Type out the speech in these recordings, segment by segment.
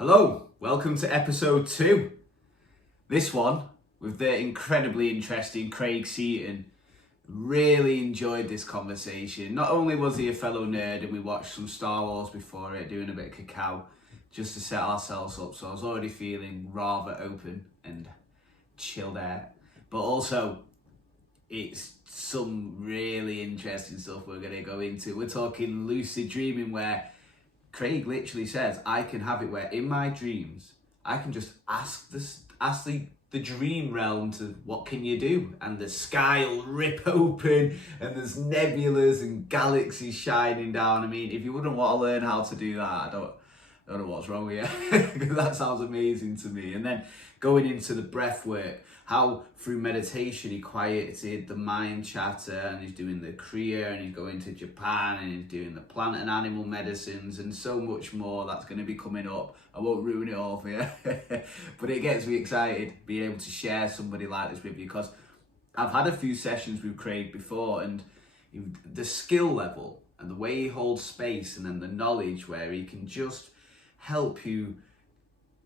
Hello, welcome to episode 2. This one with the incredibly interesting Craig Seaton. Really enjoyed this conversation. Not only was he a fellow nerd and we watched some Star Wars before it, doing a bit of cacao just to set ourselves up, so I was already feeling rather open and chilled out. But also, it's some really interesting stuff we're going to go into. We're talking lucid dreaming, where Craig literally says, I can have it where in my dreams, I can just ask the dream realm to, what can you do? And the sky will rip open and there's nebulas and galaxies shining down. I mean, if you wouldn't want to learn how to do that, I don't know what's wrong with you, because that sounds amazing to me. And then going into the breath work, how through meditation he quieted the mind chatter, and he's doing the Kriya, and he's going to Japan, and he's doing the plant and animal medicines, and so much more that's going to be coming up. I won't ruin it all for you, but it gets me excited being able to share somebody like this with you, because I've had a few sessions with Craig before, and the skill level and the way he holds space, and then the knowledge where he can just help you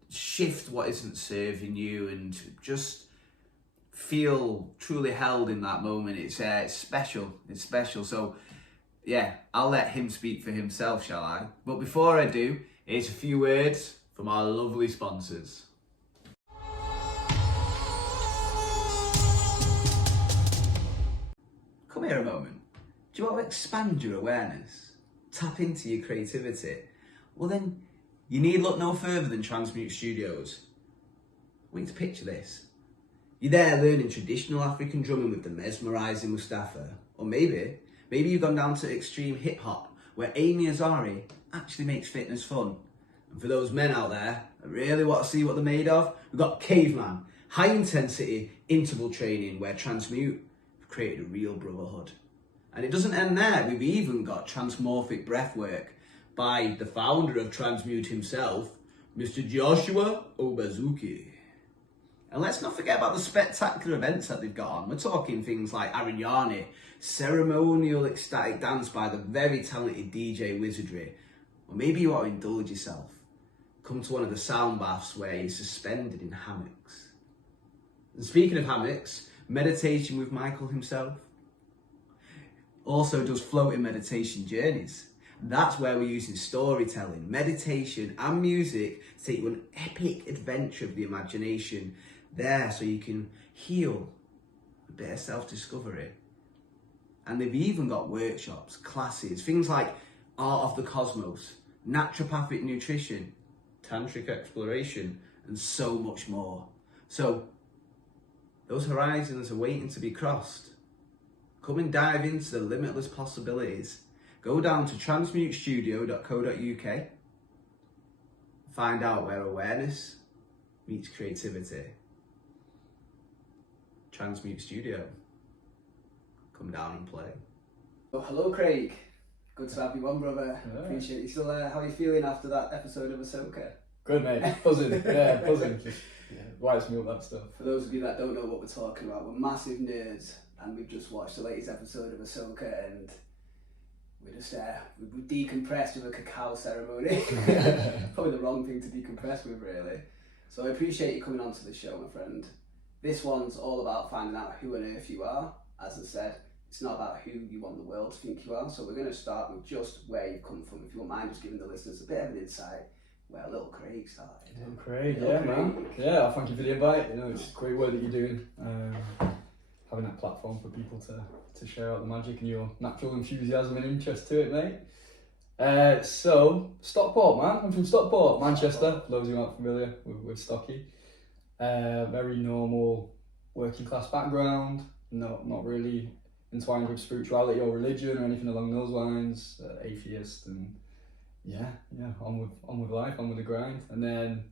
shift what isn't serving you and just feel truly held in that moment. It's special. So yeah, I'll let him speak for himself, shall I? But before I do, here's a few words from our lovely sponsors. Come here a moment. Do you want to expand your awareness? Tap into your creativity? Well then, you need look no further than TRANSMUTE Studios. I want you to picture this. You're there learning traditional African drumming with the mesmerising Mustafa. Or maybe you've gone down to extreme hip hop, where Amy Azari actually makes fitness fun. And for those men out there that really want to see what they're made of, we've got Caveman, high intensity interval training, where TRANSMUTE have created a real brotherhood. And it doesn't end there. We've even got transmorphic breathwork by the founder of TRANSMUTE himself, Mr. Joshua Obazuki. And let's not forget about the spectacular events that they've got on. We're talking things like Arignani, ceremonial ecstatic dance by the very talented DJ Wizardry. Or maybe you want to indulge yourself. Come to one of the sound baths where you're suspended in hammocks. And speaking of hammocks, meditation with Michael himself also does floating meditation journeys. That's where we're using storytelling, meditation and music to take you on an epic adventure of the imagination there, so you can heal, a bit of self-discovery. And they've even got workshops, classes, things like Art of the Cosmos, naturopathic nutrition, tantric exploration, and so much more. So those horizons are waiting to be crossed. Come and dive into the limitless possibilities. Go down to transmutestudio.co.uk, find out where awareness meets creativity. TRANSMUTE Studio. Come down and play. Oh, hello Craig. Good to have you on, brother. Yeah. Appreciate you still there. How are you feeling after that episode of Ahsoka? Good, mate. Buzzing. Yeah, buzzing. Just lights me up, that stuff. For those of you that don't know what we're talking about, we're massive nerds, and we've just watched the latest episode of Ahsoka, and we're just we decompressed with a cacao ceremony. Probably the wrong thing to decompress with, really. So I appreciate you coming onto the show, my friend. This one's all about finding out who on earth you are. As I said, it's not about who you want the world to think you are. So we're going to start with just where you've come from. If you won't mind just giving the listeners a bit of an insight where little Craig started. Little Craig, yeah, man. Yeah, thank you for the invite. You know, it's great work that you're doing. Having that platform for people to share out the magic and your natural enthusiasm and interest to it, mate. So, Stockport, man. I'm from Stockport, Manchester. For those who aren't familiar with Stocky. Very normal working class background. Not really entwined with spirituality or religion or anything along those lines. Atheist, and yeah, on with life, on with the grind. And then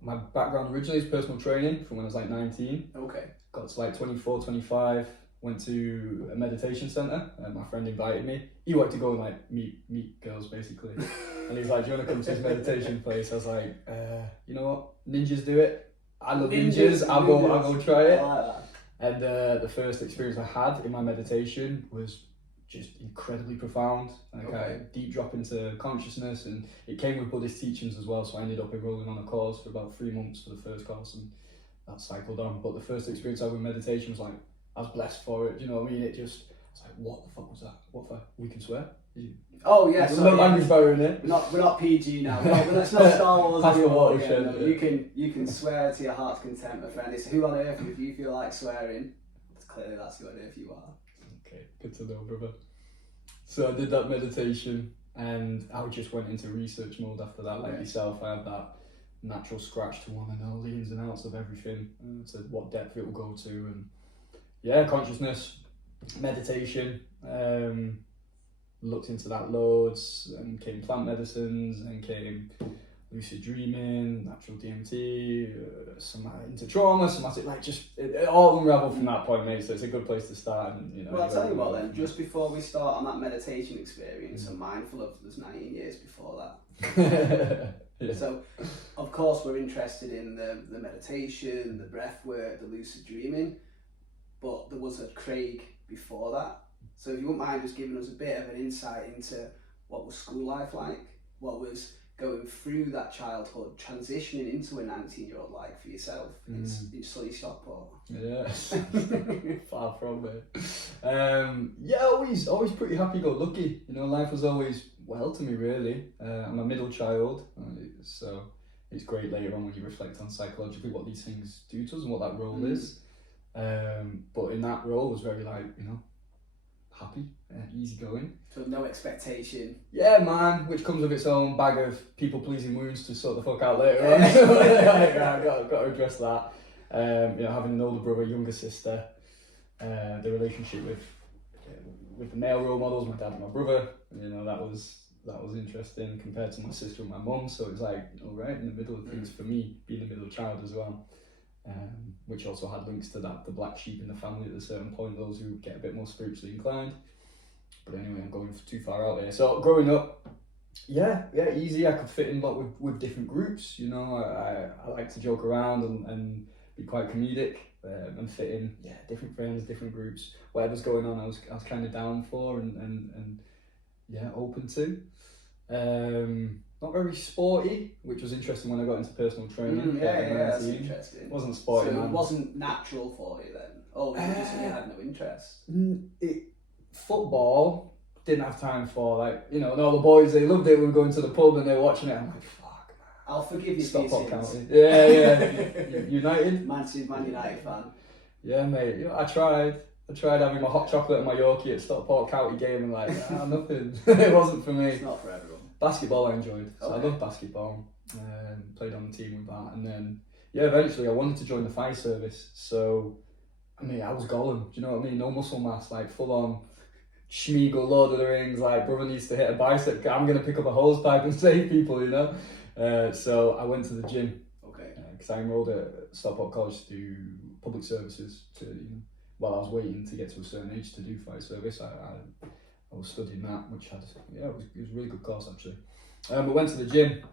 my background originally is personal training from when I was like 19. Okay. Got to like 24, 25, went to a meditation centre, and my friend invited me. He wanted to go and like meet girls basically. And he's like, do you want to come to this meditation place? I was like, you know what, ninjas do it. I love ninjas. I'll go try it. I like that. And the first experience I had in my meditation was just incredibly profound, like a deep drop into consciousness, and it came with Buddhist teachings as well. So I ended up enrolling on a course for about 3 months for the first course, and that cycled on. But the first experience I had with meditation was like, I was blessed for it. Do you know what I mean? It just, it's like, what the fuck was that? What the? We can swear? Oh yeah, there's no language barrier in it. We're not PG now. It's not Star Wars Pass the anymore. watershed, No. You can swear to your heart's content, my friend. It's who on earth, if you feel like swearing, clearly that's who on earth you are. Okay, good to know, brother. So I did that meditation, and I just went into research mode after that, like yourself. I had that natural scratch to want to know the ins and outs of everything, to what depth it will go to, and yeah, consciousness, meditation. Looked into that loads, and came plant medicines, and came lucid dreaming, natural DMT, some into trauma, somatic, like just it all unravelled from that point, mate. So it's a good place to start. And, you know, well, I'll tell you what then, just before we start on that meditation experience, I'm mindful of there's 19 years before that. Yeah. So, of course, we're interested in the meditation, the breath work, the lucid dreaming, but there was a Craig before that. So if you wouldn't mind just giving us a bit of an insight into what was school life like, what was going through that childhood, transitioning into a 19-year-old life for yourself in sunny Stockport. Yeah, far from it. Yeah, always pretty happy-go-lucky. You know, life was always well to me, really. I'm a middle child, so it's great later on when you reflect on psychologically what these things do to us and what that role is. But in that role was very like, you know, happy, easy going. So no expectation. Yeah, man, which comes with its own bag of people-pleasing wounds to sort the fuck out later on. I've got to address that. You know, having an older brother, younger sister, the relationship with the male role models, my dad and my brother, you know, that was interesting compared to my sister and my mum. So it was like, all right, in the middle of things for me, being a middle child as well. Which also had links to that, the black sheep in the family at a certain point, those who get a bit more spiritually inclined. But anyway, I'm going too far out there. So growing up, yeah, easy. I could fit in a lot with different groups. You know, I like to joke around and be quite comedic and fit in, different friends, different groups. Whatever's going on, I was kind of down for and open to. Not very sporty, which was interesting when I got into personal training. That's interesting. It wasn't sporty. So it wasn't natural for you then? Oh, just you had no interest? Football, didn't have time for, like, you know, and all the boys, they loved it. We were going to the pub and they were watching it. I'm like, fuck, man. I'll forgive you Stop for counting. Yeah. United? Man United fan. Yeah, mate. You know, I tried having my hot chocolate and my Yorkie at Stockport County game and like, nothing. It wasn't for me. It's not for everyone. Basketball I enjoyed. So I love basketball. Played on the team with that. And then, eventually I wanted to join the fire service. So, I mean, I was Gollum. Do you know what I mean? No muscle mass, like full on Schmeagol, Lord of the Rings, like brother needs to hit a bicep. I'm going to pick up a hose pipe and save people, you know? So I went to the gym. Okay. Because I enrolled at Stockport College to do public services while I was waiting to get to a certain age to do fire service. I was studying that, which it was a really good course actually. But went to the gym.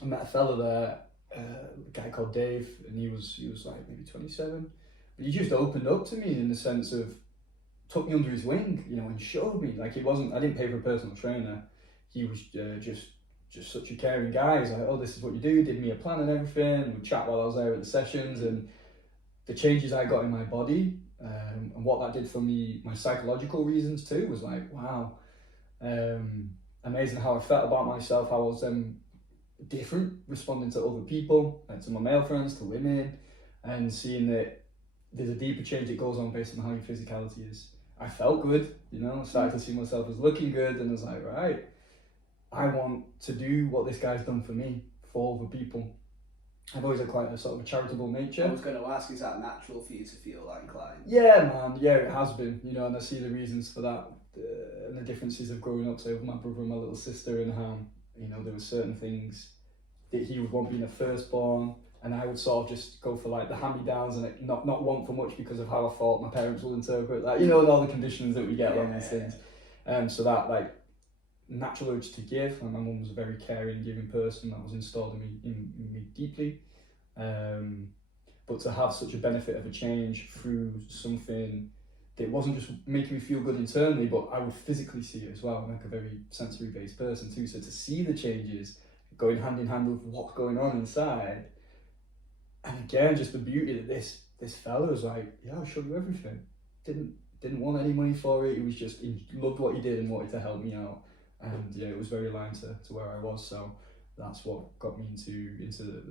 I met a fella there, a guy called Dave, and he was like maybe 27. But he just opened up to me in the sense of took me under his wing, you know, and showed me. Like I didn't pay for a personal trainer. He was just such a caring guy. He's like, oh, this is what you do. Did me a plan and everything. We'd chat while I was there at the sessions, and the changes I got in my body. And what that did for me, my psychological reasons too, was like, wow, amazing how I felt about myself, how I was different, responding to other people, like to my male friends, to women, and seeing that there's a deeper change that goes on based on how your physicality is. I felt good, you know, I started to see myself as looking good, and I was like, right, I want to do what this guy's done for me, for other people. I've always had quite a sort of a charitable nature. I was going to ask, is that natural for you to feel that inclined? Yeah, man. Yeah, it has been. You know, and I see the reasons for that and the differences of growing up, say, with my brother and my little sister, and how, you know, there were certain things that he would want being a firstborn, and I would sort of just go for like the hand-me-downs and not want for much because of how I thought my parents will interpret that, you know, and all the conditions that we get along these things. So that like natural urge to give, and my mum was a very caring, giving person, that was installed in me deeply. But to have such a benefit of a change through something it wasn't just making me feel good internally, but I would physically see it as well. I'm like a very sensory-based person too, so to see the changes going hand in hand with what's going on inside, and again, just the beauty that this fella was like, yeah, I'll show you everything. Didn't want any money for it. He was just, he loved what he did and wanted to help me out, and yeah, it was very aligned to where I was. So that's what got me into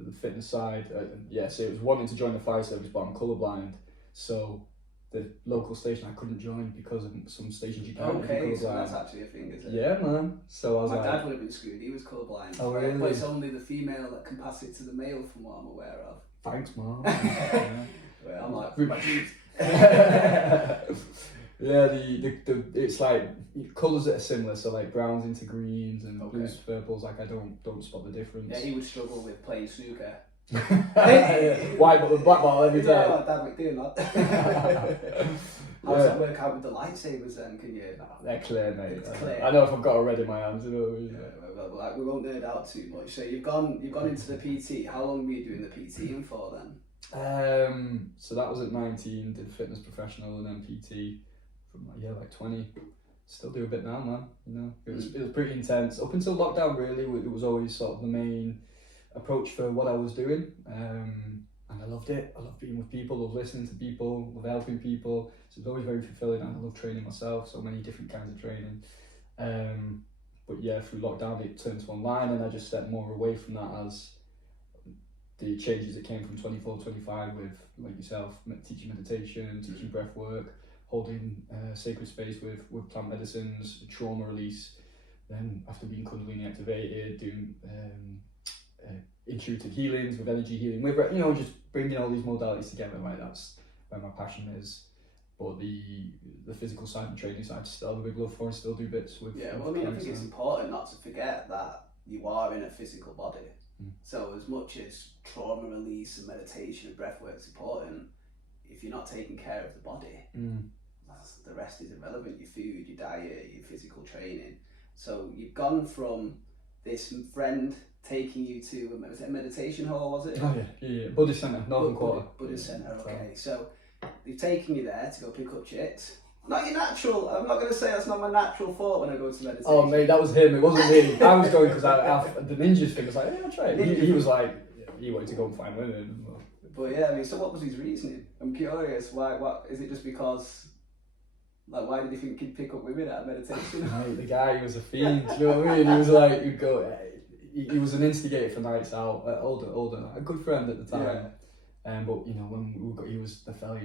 the fitness side. So it was wanting to join the fire service, but I'm colourblind, so the local station I couldn't join because of some stations you can't be colourblind. So that's actually a thing, is it? Yeah, man. So I was my like, dad would have been screwed. He was colourblind. Oh, really? But it's only the female that can pass it to the male, from what I'm aware of. Thanks, Mom. Well, I'm like, my dude. Yeah, the it's like colours that are similar, so like browns into greens and blues to purples. Like I don't spot the difference. Yeah, he would struggle with playing snooker. White ball and black ball every time. Yeah, Dad would do that. How does that work out with the lightsabers then? Can you? They're clear, mate. It's clear. I know if I've got a red in my hands, you know what I mean? Well, like, we won't nerd out too much. So you've gone into the PT. How long were you doing the PTing for then? So that was at 19. Did fitness professional and then PT from like 20. Still do a bit now, man. You know, it was pretty intense up until lockdown. Really, it was always sort of the main approach for what I was doing, and I loved it. I loved being with people, loved listening to people, loved helping people. So it was always very fulfilling, and I love training myself. So many different kinds of training. But yeah, through lockdown it turned to online, and I just stepped more away from that as the changes that came from 24, 25 with like yourself, teaching meditation, teaching breath work, holding sacred space with plant medicines, trauma release. Then after being Kundalini activated, doing intuitive healings with energy healing, with just bringing all these modalities together. Right, that's where my passion is. But the physical side and training side, I still have a big love for, and still do bits with. Yeah, well, I mean, I think it's important not to forget that you are in a physical body. So as much as trauma release and meditation and breath work is important, if you're not taking care of the body, the rest is irrelevant. Your food, your diet, your physical training. So you've gone from this friend taking you to a meditation hall, was it? Oh yeah. Buddhist Centre, Northern Quarter. Buddhist Centre, okay. So they've taken you there to go pick up chicks. Not your natural. I'm not going to say that's not my natural thought when I go to meditation. Oh mate, that was him. It wasn't me. I was going because the ninjas thing was like, yeah, I'll try it. He was like, he wanted to go and find women. But yeah, I mean, so what was his reasoning? I'm curious. Why? What is it? Just because? Like, why did he think he'd pick up women at a meditation? Mate, the guy, he was a fiend. You know what I mean? He was like, he'd go. He was an instigator for nights out. Older, a good friend at the time. Yeah. But you know, when he was the fella.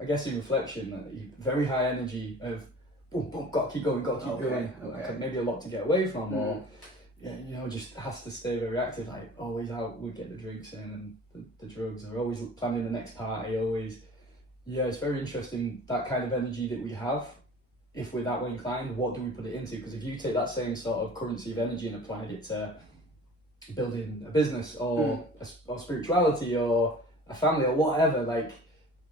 I guess in reflection, very high energy of boom, boom, got to keep going. Okay. Like, maybe a lot to get away from, or just has to stay very active. Like always out, would get the drinks in and the drugs, or always planning the next party. Always, it's very interesting that kind of energy that we have. If we're that way inclined, what do we put it into? Because if you take that same sort of currency of energy and applied it to building a business or spirituality or a family or whatever, like.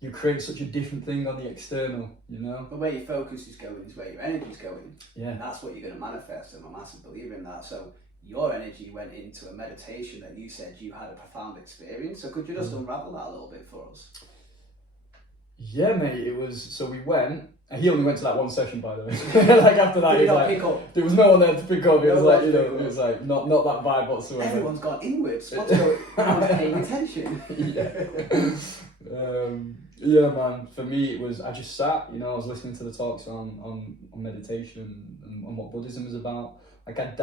You create such a different thing on the external, you know? But where your focus is going is where your energy is going. Yeah. And that's what you're going to manifest. I'm a massive believer in that. So your energy went into a meditation that you said you had a profound experience. So could you just unravel that a little bit for us? Yeah, mate. It was, so we went, and he only went to that one session, by the way. Like after that, he was like, pick up? There was no one there to pick up. It was like, it was like not that vibe whatsoever. Everyone's gone inwards. What's going on? Paying attention. Yeah, man. For me, it was, I just sat, I was listening to the talks on meditation and on what Buddhism is about. Like I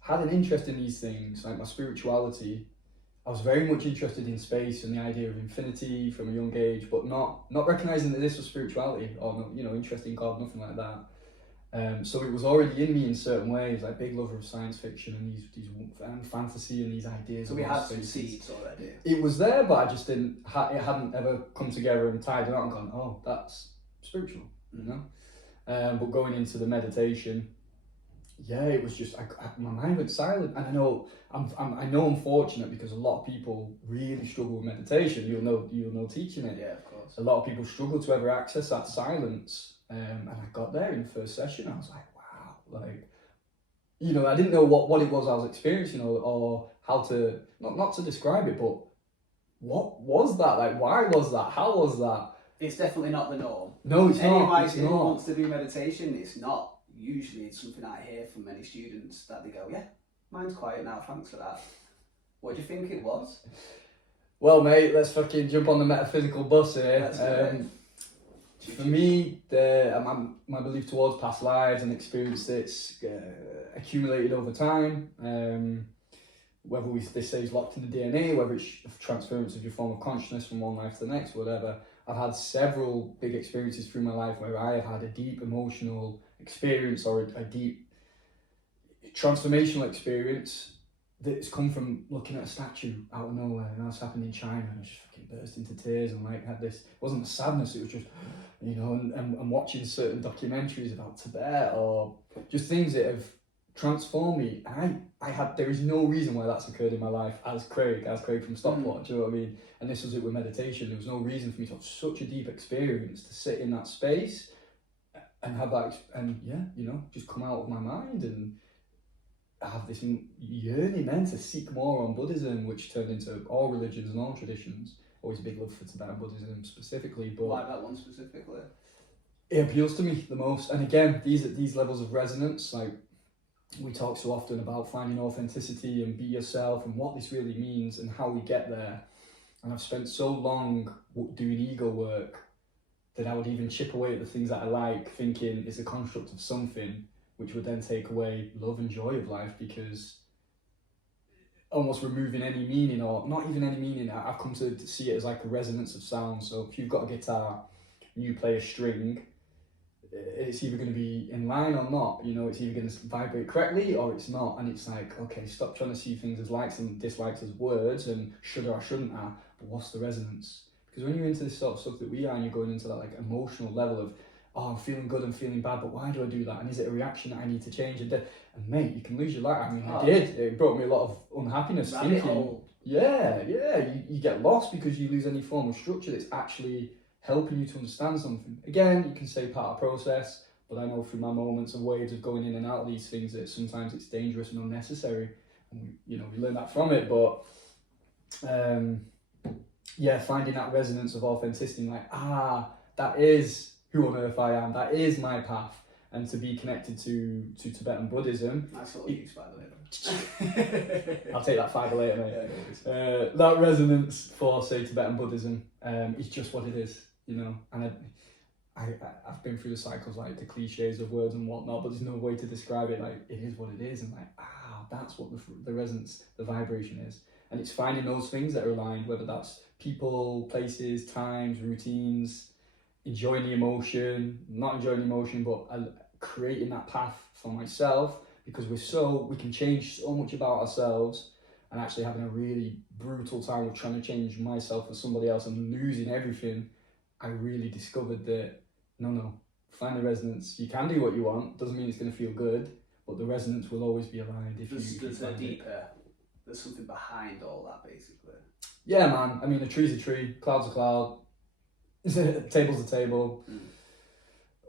had an interest in these things, like my spirituality. I was very much interested in space and the idea of infinity from a young age, but not recognizing that this was spirituality or interest in God, nothing like that. So it was already in me in certain ways, like big lover of science fiction and these fantasy and these ideas. So we had some seeds already. It was there, but I just it hadn't ever come together and tied it out and gone, oh, that's spiritual, But going into the meditation, it was just my mind went silent, and I know I'm fortunate because a lot of people really struggle with meditation. You'll know teaching it. Yeah, of course. A lot of people struggle to ever access that silence. And I got there in the first session, I was like, wow, like, I didn't know what it was I was experiencing or how to, not to describe it, but what was that? Like, why was that? How was that? It's definitely not the norm. No, it's not. Anyone who wants to do meditation, it's not. Usually it's something I hear from many students that they go, yeah, mine's quiet now, thanks for that. What do you think it was? Well, mate, let's fucking jump on the metaphysical bus here. For me, my belief towards past lives and experience that's accumulated over time, whether they say it's locked in the DNA, whether it's transference of your form of consciousness from one life to the next, whatever. I've had several big experiences through my life where I have had a deep emotional experience or a deep transformational experience that's come from looking at a statue out of nowhere. And that's happened in China, and I just fucking burst into tears and like had this, it wasn't a sadness, it was just, you know, and watching certain documentaries about Tibet or just things that have transformed me. And there is no reason why that's occurred in my life as Craig from Stockport, do you know what I mean? And this was it with meditation. There was no reason for me to have such a deep experience, to sit in that space and have that, and yeah, you know, just come out of my mind and have this yearning then to seek more on Buddhism, which turned into all religions and all traditions. Always a big love for Tibetan Buddhism specifically, but why that one specifically? It appeals to me the most. And again, these levels of resonance, like we talk so often about finding authenticity and be yourself and what this really means and how we get there. And I've spent so long doing ego work that I would even chip away at the things that I like, thinking it's a construct of something, which would then take away love and joy of life, because almost removing any meaning, or not even any meaning, I've come to see it as like a resonance of sound. So if you've got a guitar and you play a string, it's either going to be in line or not, you know, it's either going to vibrate correctly or it's not. And it's like, okay, stop trying to see things as likes and dislikes as words and should or shouldn't are, but what's the resonance? Because when you're into this sort of stuff that we are, and you're going into that like emotional level of, oh, I'm feeling good, I'm feeling bad, but why do I do that? And is it a reaction that I need to change? And mate, you can lose your life. I mean, I did. It brought me a lot of unhappiness. Thinking, you get lost because you lose any form of structure that's actually helping you to understand something. Again, you can say part of process, but I know through my moments and waves of going in and out of these things that sometimes it's dangerous and unnecessary. And we learn that from it, but finding that resonance of authenticity, like, that is who on earth I am, that is my path. And to be connected to Tibetan Buddhism. Nice little use, by the way. I'll take that $5 later, mate. That resonance for, say, Tibetan Buddhism is just what it is, you know. And I've been through the cycles, like the cliches of words and whatnot, but there's no way to describe it. Like, it is what it is, and like, that's what the resonance, the vibration is. And it's finding those things that are aligned, whether that's people, places, times, routines, enjoying the emotion, not enjoying the emotion, but creating that path for myself, because we can change so much about ourselves, and actually having a really brutal time of trying to change myself for somebody else and losing everything. I really discovered that no, find the resonance. You can do what you want, doesn't mean it's going to feel good, but the resonance will always be aligned if there's a deeper, there's something behind all that, basically. Yeah, man. I mean, a tree's a tree, cloud's a cloud, table's a table.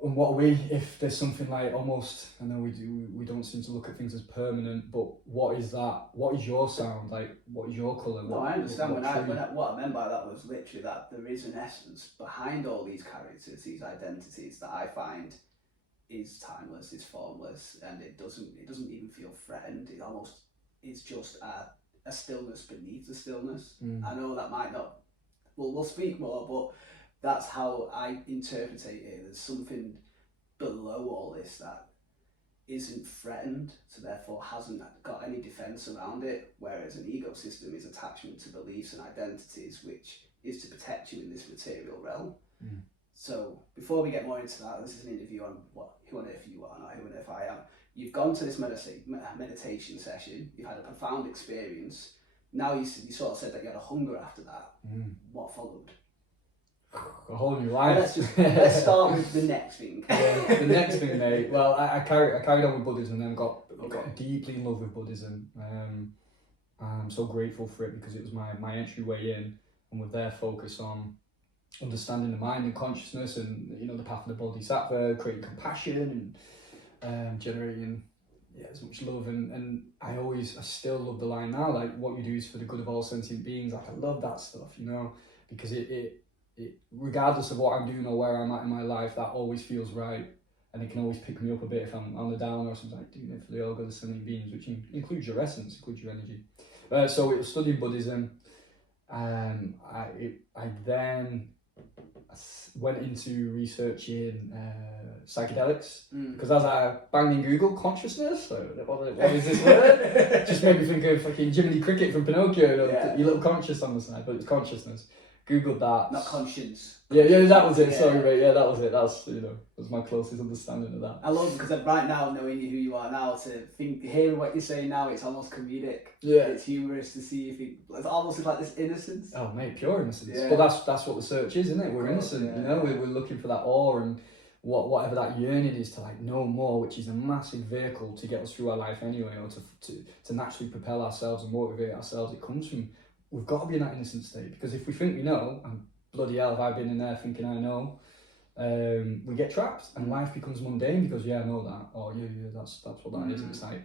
And what are we, if there's something like almost, I know we don't seem to look at things as permanent, but what is that? What is your sound? Like, what is your colour? No, I understand. What I meant by that was literally that there is an essence behind all these characters, these identities that I find is timeless, is formless, and it doesn't even feel threatened. It almost is just a stillness beneath the stillness. I know that might not, we'll speak more, but that's how I interpret it. There's something below all this that isn't threatened, so therefore hasn't got any defense around it, whereas an ego system is attachment to beliefs and identities, which is to protect you in this material realm. So before we get more into that, this is an interview on who on earth you are, not who on earth I am. You've gone to this meditation session, you've had a profound experience. Now you sort of said that you had a hunger after that. What followed? A whole new life. Let's start with the next thing. The next thing, mate. Well, I carried on with Buddhism, and then got deeply in love with Buddhism. I'm so grateful for it, because it was my entryway in, and with their focus on understanding the mind and consciousness, and the path of the Bodhisattva, creating compassion and generating as much love. And I still love the line now, like, what you do is for the good of all sentient beings. Like, I love that stuff, because it regardless of what I'm doing or where I'm at in my life, that always feels right. And it can always pick me up a bit if I'm on the down or something, like doing it for the yoga, the sending beings, which includes your essence, includes your energy. So it was studying Buddhism. I then went into researching psychedelics because as I banged in Google consciousness, so what is this word? Just made me think of fucking Jiminy Cricket from Pinocchio, your little conscious on the side, but it's consciousness. Googled that. Not conscience. Yeah, that was it. Sorry, mate. Yeah, that was it. That's was my closest understanding of that. I love it because right now, knowing who you are now, to hearing what you're saying now, it's almost comedic. Yeah, it's humorous to see it's almost like this innocence. Oh, mate, pure innocence. Yeah. But that's what the search is, isn't it? We're innocent. We're looking for that awe and whatever that yearning is to like know more, which is a massive vehicle to get us through our life anyway, or to naturally propel ourselves and motivate ourselves. It comes from, we've got to be in that innocent state, because if we think we know, and bloody hell, have I been in there thinking I know, we get trapped and life becomes mundane because I know that, or that's what that is. It's like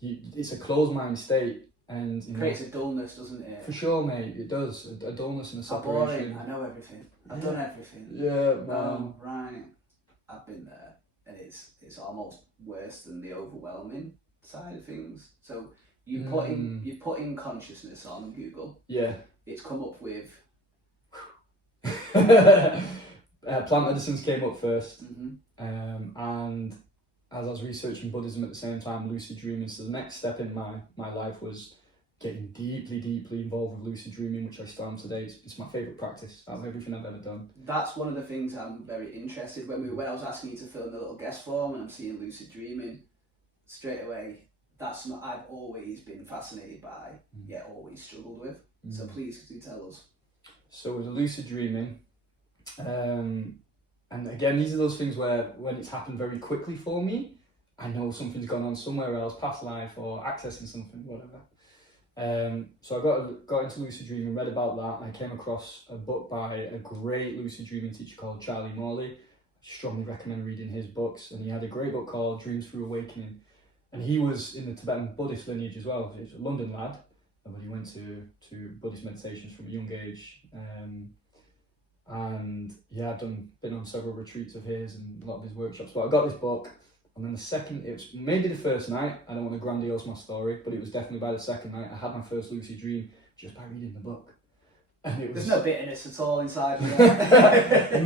it's a closed mind state, and creates a dullness, doesn't it? For sure, mate, it does. A dullness and a separation. Boring. I know everything. I've done everything. Yeah, man. Right. I've been there, and it's almost worse than the overwhelming side of things. So you put in consciousness on Google. Yeah. It's come up with. Plant medicines came up first, and as I was researching Buddhism at the same time, lucid dreaming. So the next step in my life was getting deeply involved with lucid dreaming, which I still am today. It's my favourite practice out of everything I've ever done. That's one of the things I'm very interested when I was asking you to fill in the little guest form and I'm seeing lucid dreaming straight away. That's something I've always been fascinated by, yet always struggled with. So please, could you tell us? So with the lucid dreaming, and again, these are those things where when it's happened very quickly for me, I know something's gone on somewhere else, past life or accessing something, whatever. So I got into lucid dreaming, read about that, and I came across a book by a great lucid dreaming teacher called Charlie Morley. I strongly recommend reading his books, and he had a great book called Dreams Through Awakening. And he was in the Tibetan Buddhist lineage as well. He was a London lad, but he went to Buddhist meditations from a young age. And yeah, I've been on several retreats of his and a lot of his workshops. But I got this book, and then it was maybe the first night, I don't want to grandiose my story, but it was definitely by the second night, I had my first lucid dream just by reading the book. And there's no bitterness at all inside me.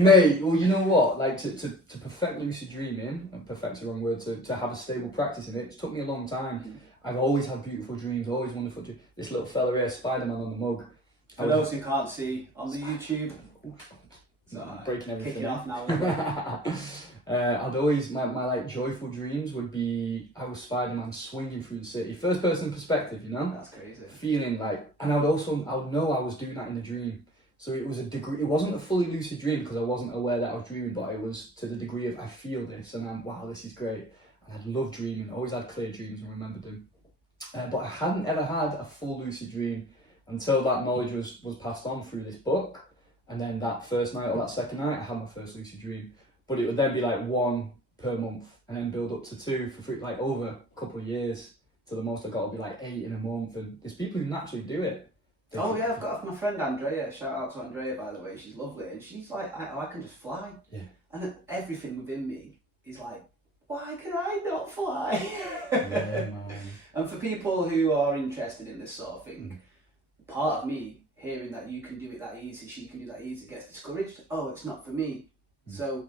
Mate, well, you know what? Like to perfect lucid dreaming, and perfect's the wrong word, to have a stable practice in it took me a long time. I've always had beautiful dreams, always wonderful dreams. This little fella here, Spider-Man on the mug. For those who can't see on the YouTube, breaking everything. Kicking off now. I'd always, my like joyful dreams would be, I was Spider-Man swinging through the city. First person perspective, you know? That's crazy. Feeling like, and I would know I was doing that in the dream. So it was it wasn't a fully lucid dream because I wasn't aware that I was dreaming, but it was to the degree of, I feel this and wow, this is great. And I love dreaming, always had clear dreams and remembered them. But I hadn't ever had a full lucid dream until that knowledge was passed on through this book. And then that first night or that second night, I had my first lucid dream. But it would then be like 1 per month and then build up to 2 for 3, like over a couple of years. To the most I got to be like 8 in a month. And there's people who naturally do it. I've got my friend Andrea, shout out to Andrea by the way, she's lovely. And she's like, I can just fly. Yeah. And then everything within me is like, why can I not fly? Yeah, man. And for people who are interested in this sort of thing, part of me hearing that you can do it that easy, she can do that easy, gets discouraged. Oh, it's not for me. So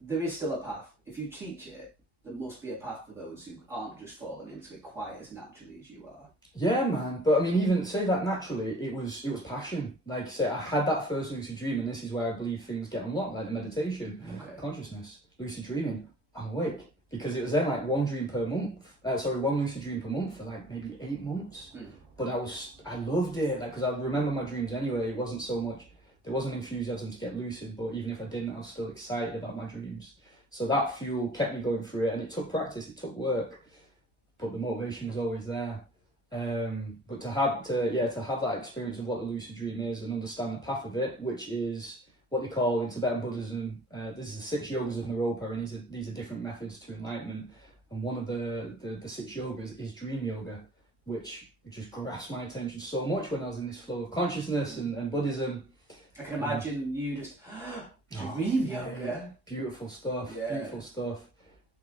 there is still a path. If you teach it, there must be a path for those who aren't just falling into it quite as naturally as you are. Yeah, man. But I mean, even say that naturally, it was passion. Like you say, I had that first lucid dream, and this is where I believe things get unlocked, like the meditation, consciousness, lucid dreaming. I'm awake. Because it was then like 1 dream per month. 1 lucid dream per month for like maybe 8 months. But I loved it, like, because I remember my dreams anyway. It wasn't so much, there wasn't enthusiasm to get lucid, but even if I didn't, I was still excited about my dreams. So that fuel kept me going through it, and it took practice, it took work, but the motivation was always there. But to have that experience of what the lucid dream is and understand the path of it, which is what they call in Tibetan Buddhism, this is the 6 yogas of Naropa, and these are different methods to enlightenment. And one of the 6 yogas is dream yoga, which just grasped my attention so much when I was in this flow of consciousness and Buddhism. I can imagine you just dream yoga. Beautiful stuff. Yeah. Beautiful stuff.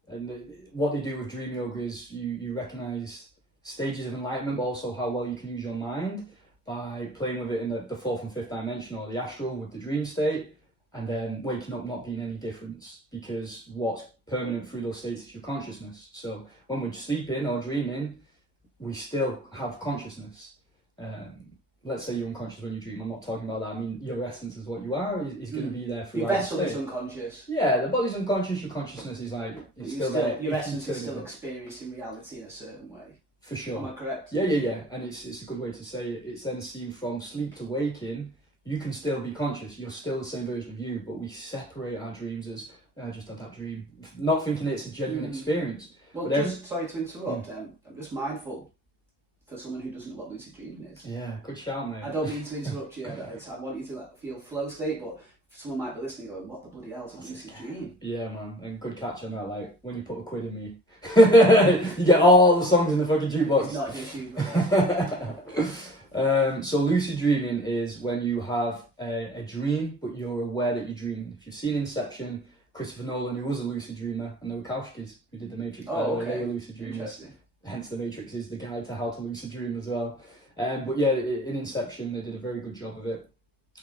And what they do with dream yoga is you recognize stages of enlightenment, but also how well you can use your mind by playing with it in the fourth and fifth dimension, or the astral with the dream state, and then waking up not being any difference, because what's permanent through those states is your consciousness. So when we're sleeping or dreaming, we still have consciousness. Let's say you're unconscious when you dream. I'm not talking about that. I mean, your essence is what you are, is going to be there throughout. Your vessel is unconscious. Yeah, the body's unconscious, your consciousness is like, it's still there. Your essence is still experiencing reality in a certain way. For sure. Am I correct? Yeah. And it's a good way to say it. It's then seen from sleep to waking. You can still be conscious. You're still the same version of you, but we separate our dreams as, I just had that dream. Not thinking it's a genuine experience. Well, sorry to interrupt, I'm just mindful for someone who doesn't know what lucid dreaming is. Yeah, good shout, mate. I don't mean to interrupt you. I want you to feel flow state, but someone might be listening going, what the bloody hell is a lucid dream? Yeah, man, and good catch on that. Like, when you put a quid in me, you get all the songs in the fucking jukebox. It's not an issue. So lucid dreaming is when you have a dream, but you're aware that you're dreaming. If you've seen Inception, Christopher Nolan, who was a lucid dreamer, and the Wachowskis, who did The Matrix, by the way, they were lucid dreamers. Hence, The Matrix is the guide to how to lucid dream as well. But yeah, in Inception, they did a very good job of it,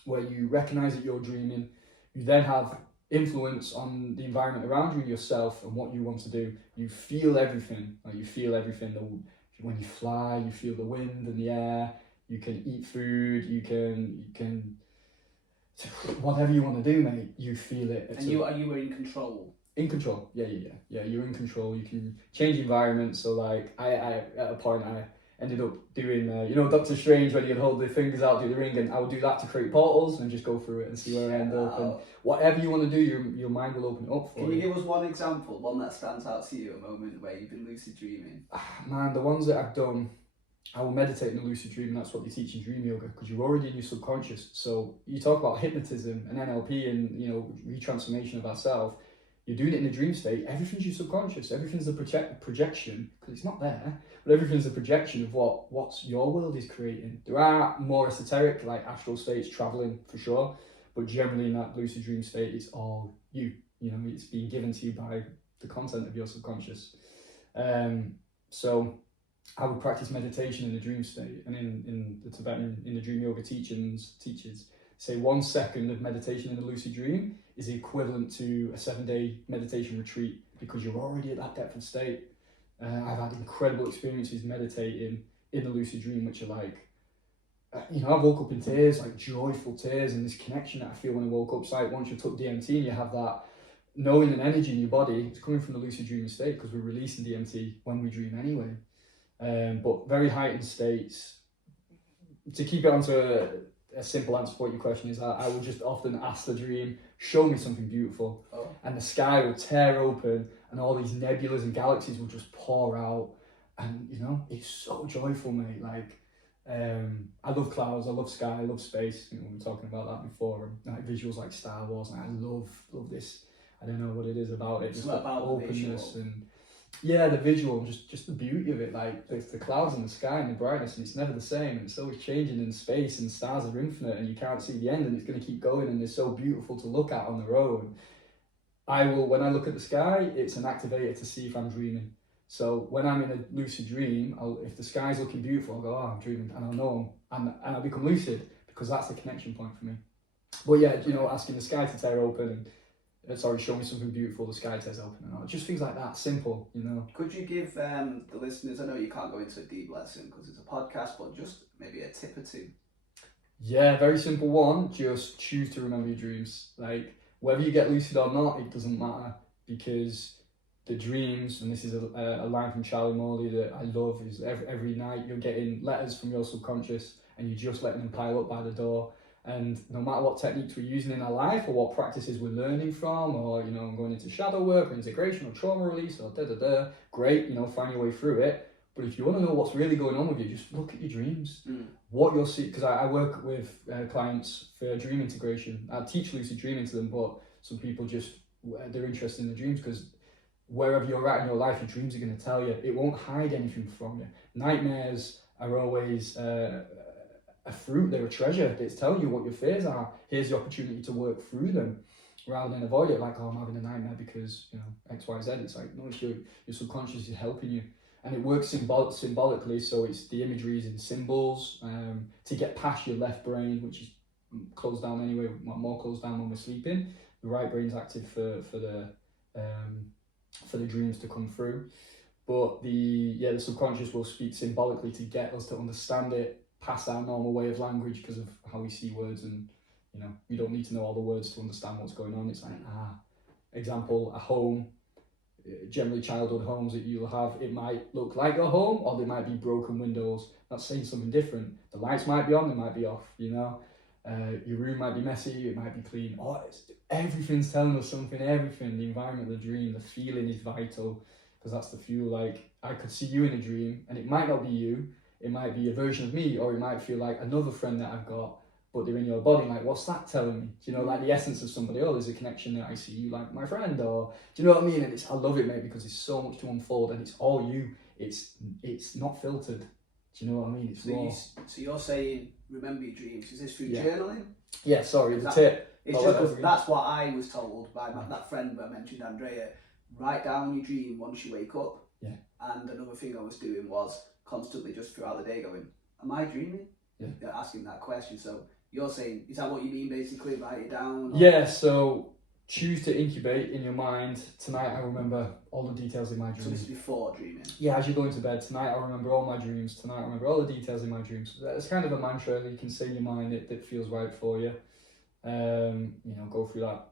where you recognize that you're dreaming. You then have influence on the environment around you and yourself and what you want to do. You feel everything. Like, you feel everything. When you fly, you feel the wind and the air. You can eat food. You can whatever you want to do, mate. You feel it. And you were in control. In control, yeah. You're in control. You can change environments. So, like, I at a point I ended up doing, Doctor Strange, when you'd hold the fingers out, do the ring, and I would do that to create portals and just go through it and see where I end up. And whatever you want to do, your mind will open it up for you. Can you give us one example, one that stands out to you, a moment where you've been lucid dreaming? Man, the ones that I've done, I will meditate in a lucid dream, and that's what they teach in dream yoga, because you're already in your subconscious. So you talk about hypnotism and NLP and retransformation of ourselves. You're doing it in a dream state. Everything's your subconscious. Everything's a projection, because it's not there, but everything's a projection of what your world is creating. There are more esoteric, like astral states, traveling for sure, but generally in that lucid dream state, it's all you. It's being given to you by the content of your subconscious. So I would practice meditation in the dream state, and in the Tibetan, in the dream yoga teachers say 1 second of meditation in a lucid dream is equivalent to a 7-day meditation retreat, because you're already at that depth of state. I've had incredible experiences meditating in the lucid dream, which are like, I woke up in tears, like joyful tears, and this connection that I feel when I woke up. It's like once you took DMT and you have that knowing and energy in your body, it's coming from the lucid dreaming state, because we're releasing DMT when we dream anyway. But very heightened states. To keep it onto a simple answer for what your question is, I would just often ask the dream, show me something beautiful. And the sky will tear open and all these nebulas and galaxies will just pour out. And, it's so joyful, mate. Like, I love clouds, I love sky, I love space. We were talking about that before. And like visuals like Star Wars, and I love this. I don't know what it is about it. Just the openness and the visual, just the beauty of it. Like the clouds and the sky and the brightness, and it's never the same. And it's always changing in space, and stars are infinite, and you can't see the end, and it's going to keep going, and it's so beautiful to look at on the road. When I look at the sky, it's an activator to see if I'm dreaming. So when I'm in a lucid dream, if the sky's looking beautiful, I'll go, I'm dreaming, and I'll know, and I'll become lucid, because that's the connection point for me. But yeah, asking the sky to tear open, and show me something beautiful, the sky tears open, and all. Just things like that, simple, Could you give the listeners, I know you can't go into a deep lesson because it's a podcast, but just maybe a tip or two? Yeah, very simple one, just choose to remember your dreams. Like, whether you get lucid or not, it doesn't matter, because the dreams, and this is a line from Charlie Morley that I love, is every night you're getting letters from your subconscious, and you're just letting them pile up by the door. And no matter what techniques we're using in our life, or what practices we're learning from, or going into shadow work or integration or trauma release or great, find your way through it. But if you want to know what's really going on with you, just look at your dreams. What you'll see, because I work with clients for dream integration. I teach lucid dreaming to them, but some people they're interested in the dreams, because wherever you're at in your life, your dreams are going to tell you. It won't hide anything from you. Nightmares are always a fruit, they're a treasure. It's telling you what your fears are. Here's the opportunity to work through them rather than avoid it, like, oh, I'm having a nightmare because, you know, X, Y, Z. It's like, no, it's your subconscious is helping you. And it works symbolically, so it's the imagery is in symbols to get past your left brain, which is closed down anyway, more closed down when we're sleeping. The right brain's active for the dreams to come through. But the subconscious will speak symbolically to get us to understand it past our normal way of language because of how we see words. And, you know, you don't need to know all the words to understand what's going on. It's like, example, a home, generally childhood homes that you'll have, it might look like a home or there might be broken windows. That's saying something different. The lights might be on, they might be off, you know. Your room might be messy, it might be clean. Everything's telling us something, everything. The environment of the dream, the feeling is vital because that's the fuel. Like, I could see you in a dream and it might not be you, it might be a version of me, or it might feel like another friend that I've got, but they're in your body. Like, what's that telling me? Do you know, like the essence of somebody, oh, there's a connection that I see you like my friend, or do you know what I mean? And I love it, mate, because there's so much to unfold and it's all you. It's not filtered. Do you know what I mean? It's raw. So you're saying, remember your dreams. Is this through journaling? Yeah, sorry, the tip. It's just because that's what I was told by that friend I mentioned, Andrea. Write down your dream once you wake up. Yeah. And another thing I was doing was constantly just throughout the day going, am I dreaming? Yeah. Asking that question. So you're saying, is that what you mean basically? Write it down? Or? Yeah, so choose to incubate in your mind. Tonight I remember all the details in my dreams. So this is before dreaming? Yeah, as you're going to bed, tonight I remember all my dreams. Tonight I remember all the details in my dreams. It's kind of a mantra that you can say in your mind that feels right for you. You know, go through that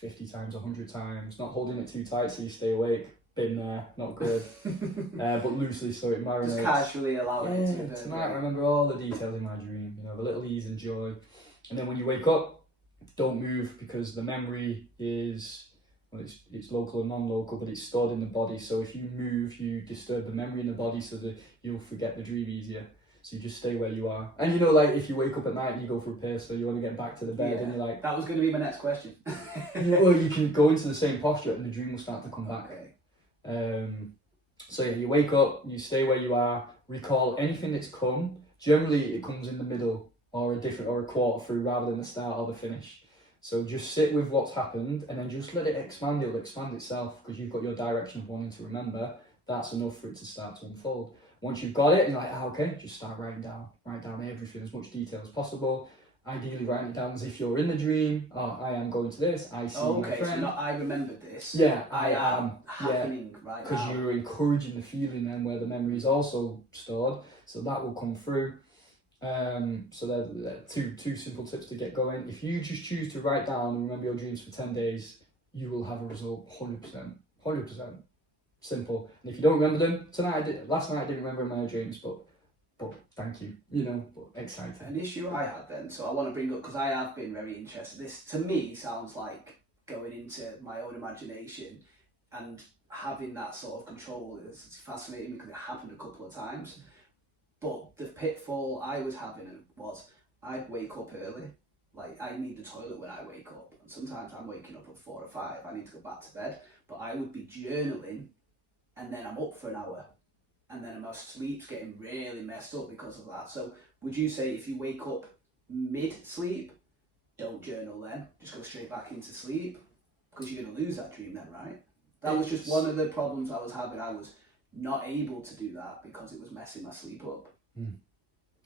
50 times, 100 times, not holding it too tight so you stay awake. Been there, not good. But loosely so it marinates. Just casually allowing it to tonight I remember all the details in my dream, you know, the little ease and joy. And then when you wake up, don't move because the memory is, well, it's local and non-local, but it's stored in the body. So if you move, you disturb the memory in the body so that you'll forget the dream easier. So you just stay where you are. And you know, like if you wake up at night and you go for a piss, so you want to get back to the bed and you're like... That was going to be my next question. Well, you can go into the same posture and the dream will start to come back. Okay. So yeah, you wake up, you stay where you are, recall anything that's come. Generally it comes in the middle or a quarter through rather than the start or the finish. So just sit with what's happened and then just let it expand. It'll expand itself because you've got your direction of wanting to remember. That's enough for it to start to unfold. Once you've got it, you're like, okay, just start writing down. Write down everything, as much detail as possible. Ideally, writing it down as if you're in the dream. Oh, I am going to this. I see my friend. So not I remembered this. Yeah, I am happening right now. Because you're encouraging the feeling then where the memory is also stored. So that will come through. So there are two simple tips to get going. If you just choose to write down and remember your dreams for 10 days, you will have a result 100%. 100%. Simple. And if you don't remember them, last night I didn't remember my dreams, but thank you, you know, but exciting. An issue I had then, so I want to bring up, because I have been very interested, this to me sounds like going into my own imagination and having that sort of control. It's fascinating because it happened a couple of times, but the pitfall I was having was I'd wake up early, like I need the toilet when I wake up, and sometimes I'm waking up at 4 or 5, I need to go back to bed, but I would be journaling and then I'm up for an hour. And then my sleep's getting really messed up because of that. So would you say if you wake up mid-sleep, don't journal then? Just go straight back into sleep? Because you're going to lose that dream then, right? That was just one of the problems I was having. I was not able to do that because it was messing my sleep up.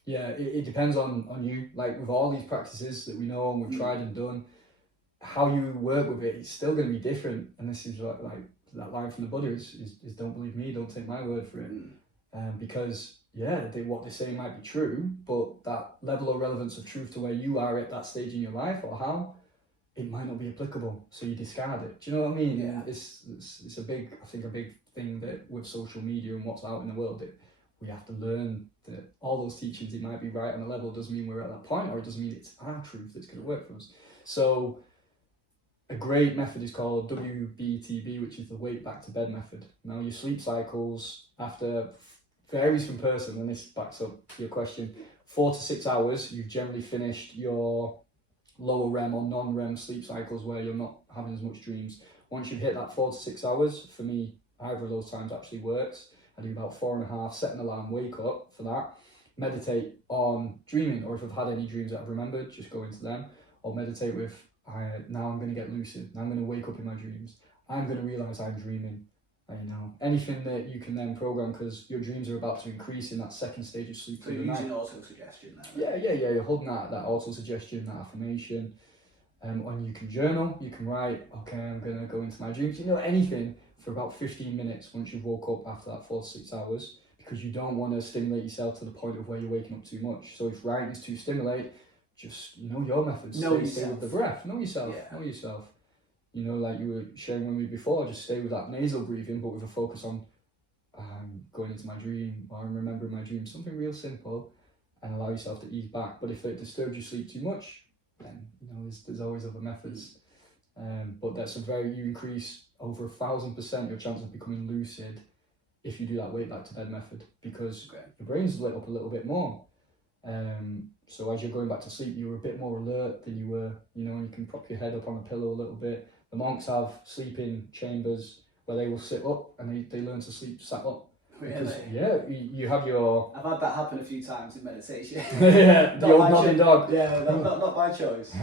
Yeah, it depends on you. Like with all these practices that we know and we've tried and done, how you work with it, it's still going to be different. And this is like that line from the Buddha is don't believe me, don't take my word for it. Because what they say might be true, but that level of relevance of truth to where you are at that stage in your life or how, it might not be applicable, so you discard it. Do you know what I mean? Yeah. It's a big thing that with social media and what's out in the world, that we have to learn that all those teachings, it might be right on a level, doesn't mean we're at that point, or it doesn't mean it's our truth that's going to work for us. So a great method is called WBTB, which is the wake back to bed method. Now your sleep cycles varies from person, and this backs up your question. 4 to 6 hours, you've generally finished your lower REM or non-REM sleep cycles where you're not having as much dreams. Once you've hit that 4 to 6 hours, for me, either of those times actually works. I do about 4.5, set an alarm, wake up for that. meditate on dreaming, or if I've had any dreams that I've remembered, just go into them, or meditate with, now I'm going to get lucid, now I'm going to wake up in my dreams, I'm going to realise I'm dreaming. You know, anything that you can then program, because your dreams are about to increase in that second stage of sleep. So you're using auto-suggestion Yeah, there? you're holding that auto-suggestion, that affirmation. And you can journal, you can write, okay, I'm going to go into my dreams. You know, anything for about 15 minutes once you've woke up after that 4 to 6 hours, because you don't want to stimulate yourself to the point of where you're waking up too much. So if writing is too stimulate, just know your methods. Stay with the breath. Know yourself. Yeah. Know yourself. You know, like you were sharing with me before, just stay with that nasal breathing, but with a focus on going into my dream, or I'm remembering my dream. Something real simple, and allow yourself to ease back. But if it disturbs your sleep too much, then you know there's always other methods. But you increase over 1,000% your chance of becoming lucid if you do that wait back to bed method, because your brain's lit up a little bit more. So as you're going back to sleep, you're a bit more alert than you were, you know, and you can prop your head up on a pillow a little bit. The monks have sleeping chambers where they will sit up, and they learn to sleep sat up. Really? Yeah, you have your... I've had that happen a few times in meditation. Yeah, the old nodding dog. Yeah, not by choice.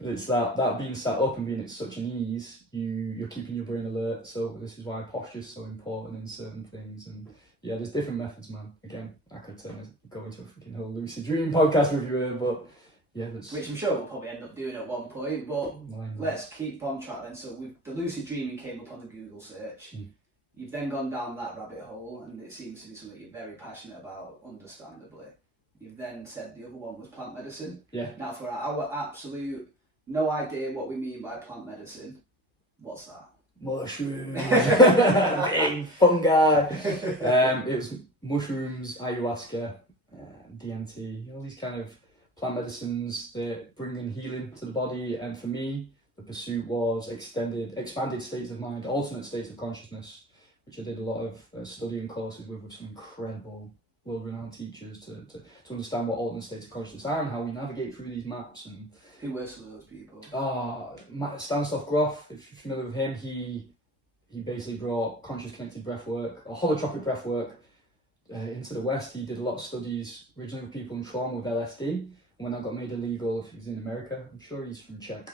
It's that being sat up and being at such an ease, you're keeping your brain alert. So this is why posture is so important in certain things. And yeah, there's different methods, man. Again, I could go into a freaking whole lucid dreaming podcast with you, but yeah, which I'm sure we'll probably end up doing at one point. But let's keep on track then. So the lucid dreaming came up on the Google search. You've then gone down that rabbit hole, and it seems to be something you're very passionate about, understandably. You've then said the other one was plant medicine. Yeah. Now, for our absolute no idea what we mean by plant medicine, what's that? Mushrooms, big fungi. It was mushrooms, ayahuasca, DMT, all these kind of plant medicines that bring in healing to the body. And for me, the pursuit was expanded states of mind, alternate states of consciousness, which I did a lot of studying courses with some incredible world-renowned teachers to understand what alternate states of consciousness are and how we navigate through these maps. And who were some of those people? Stanislav Grof, if you're familiar with him, he basically brought conscious connected breath work, or holotropic breath work, into the West. He did a lot of studies originally with people in trauma with LSD, and when that got made illegal, he was in America. I'm sure he's from Czech.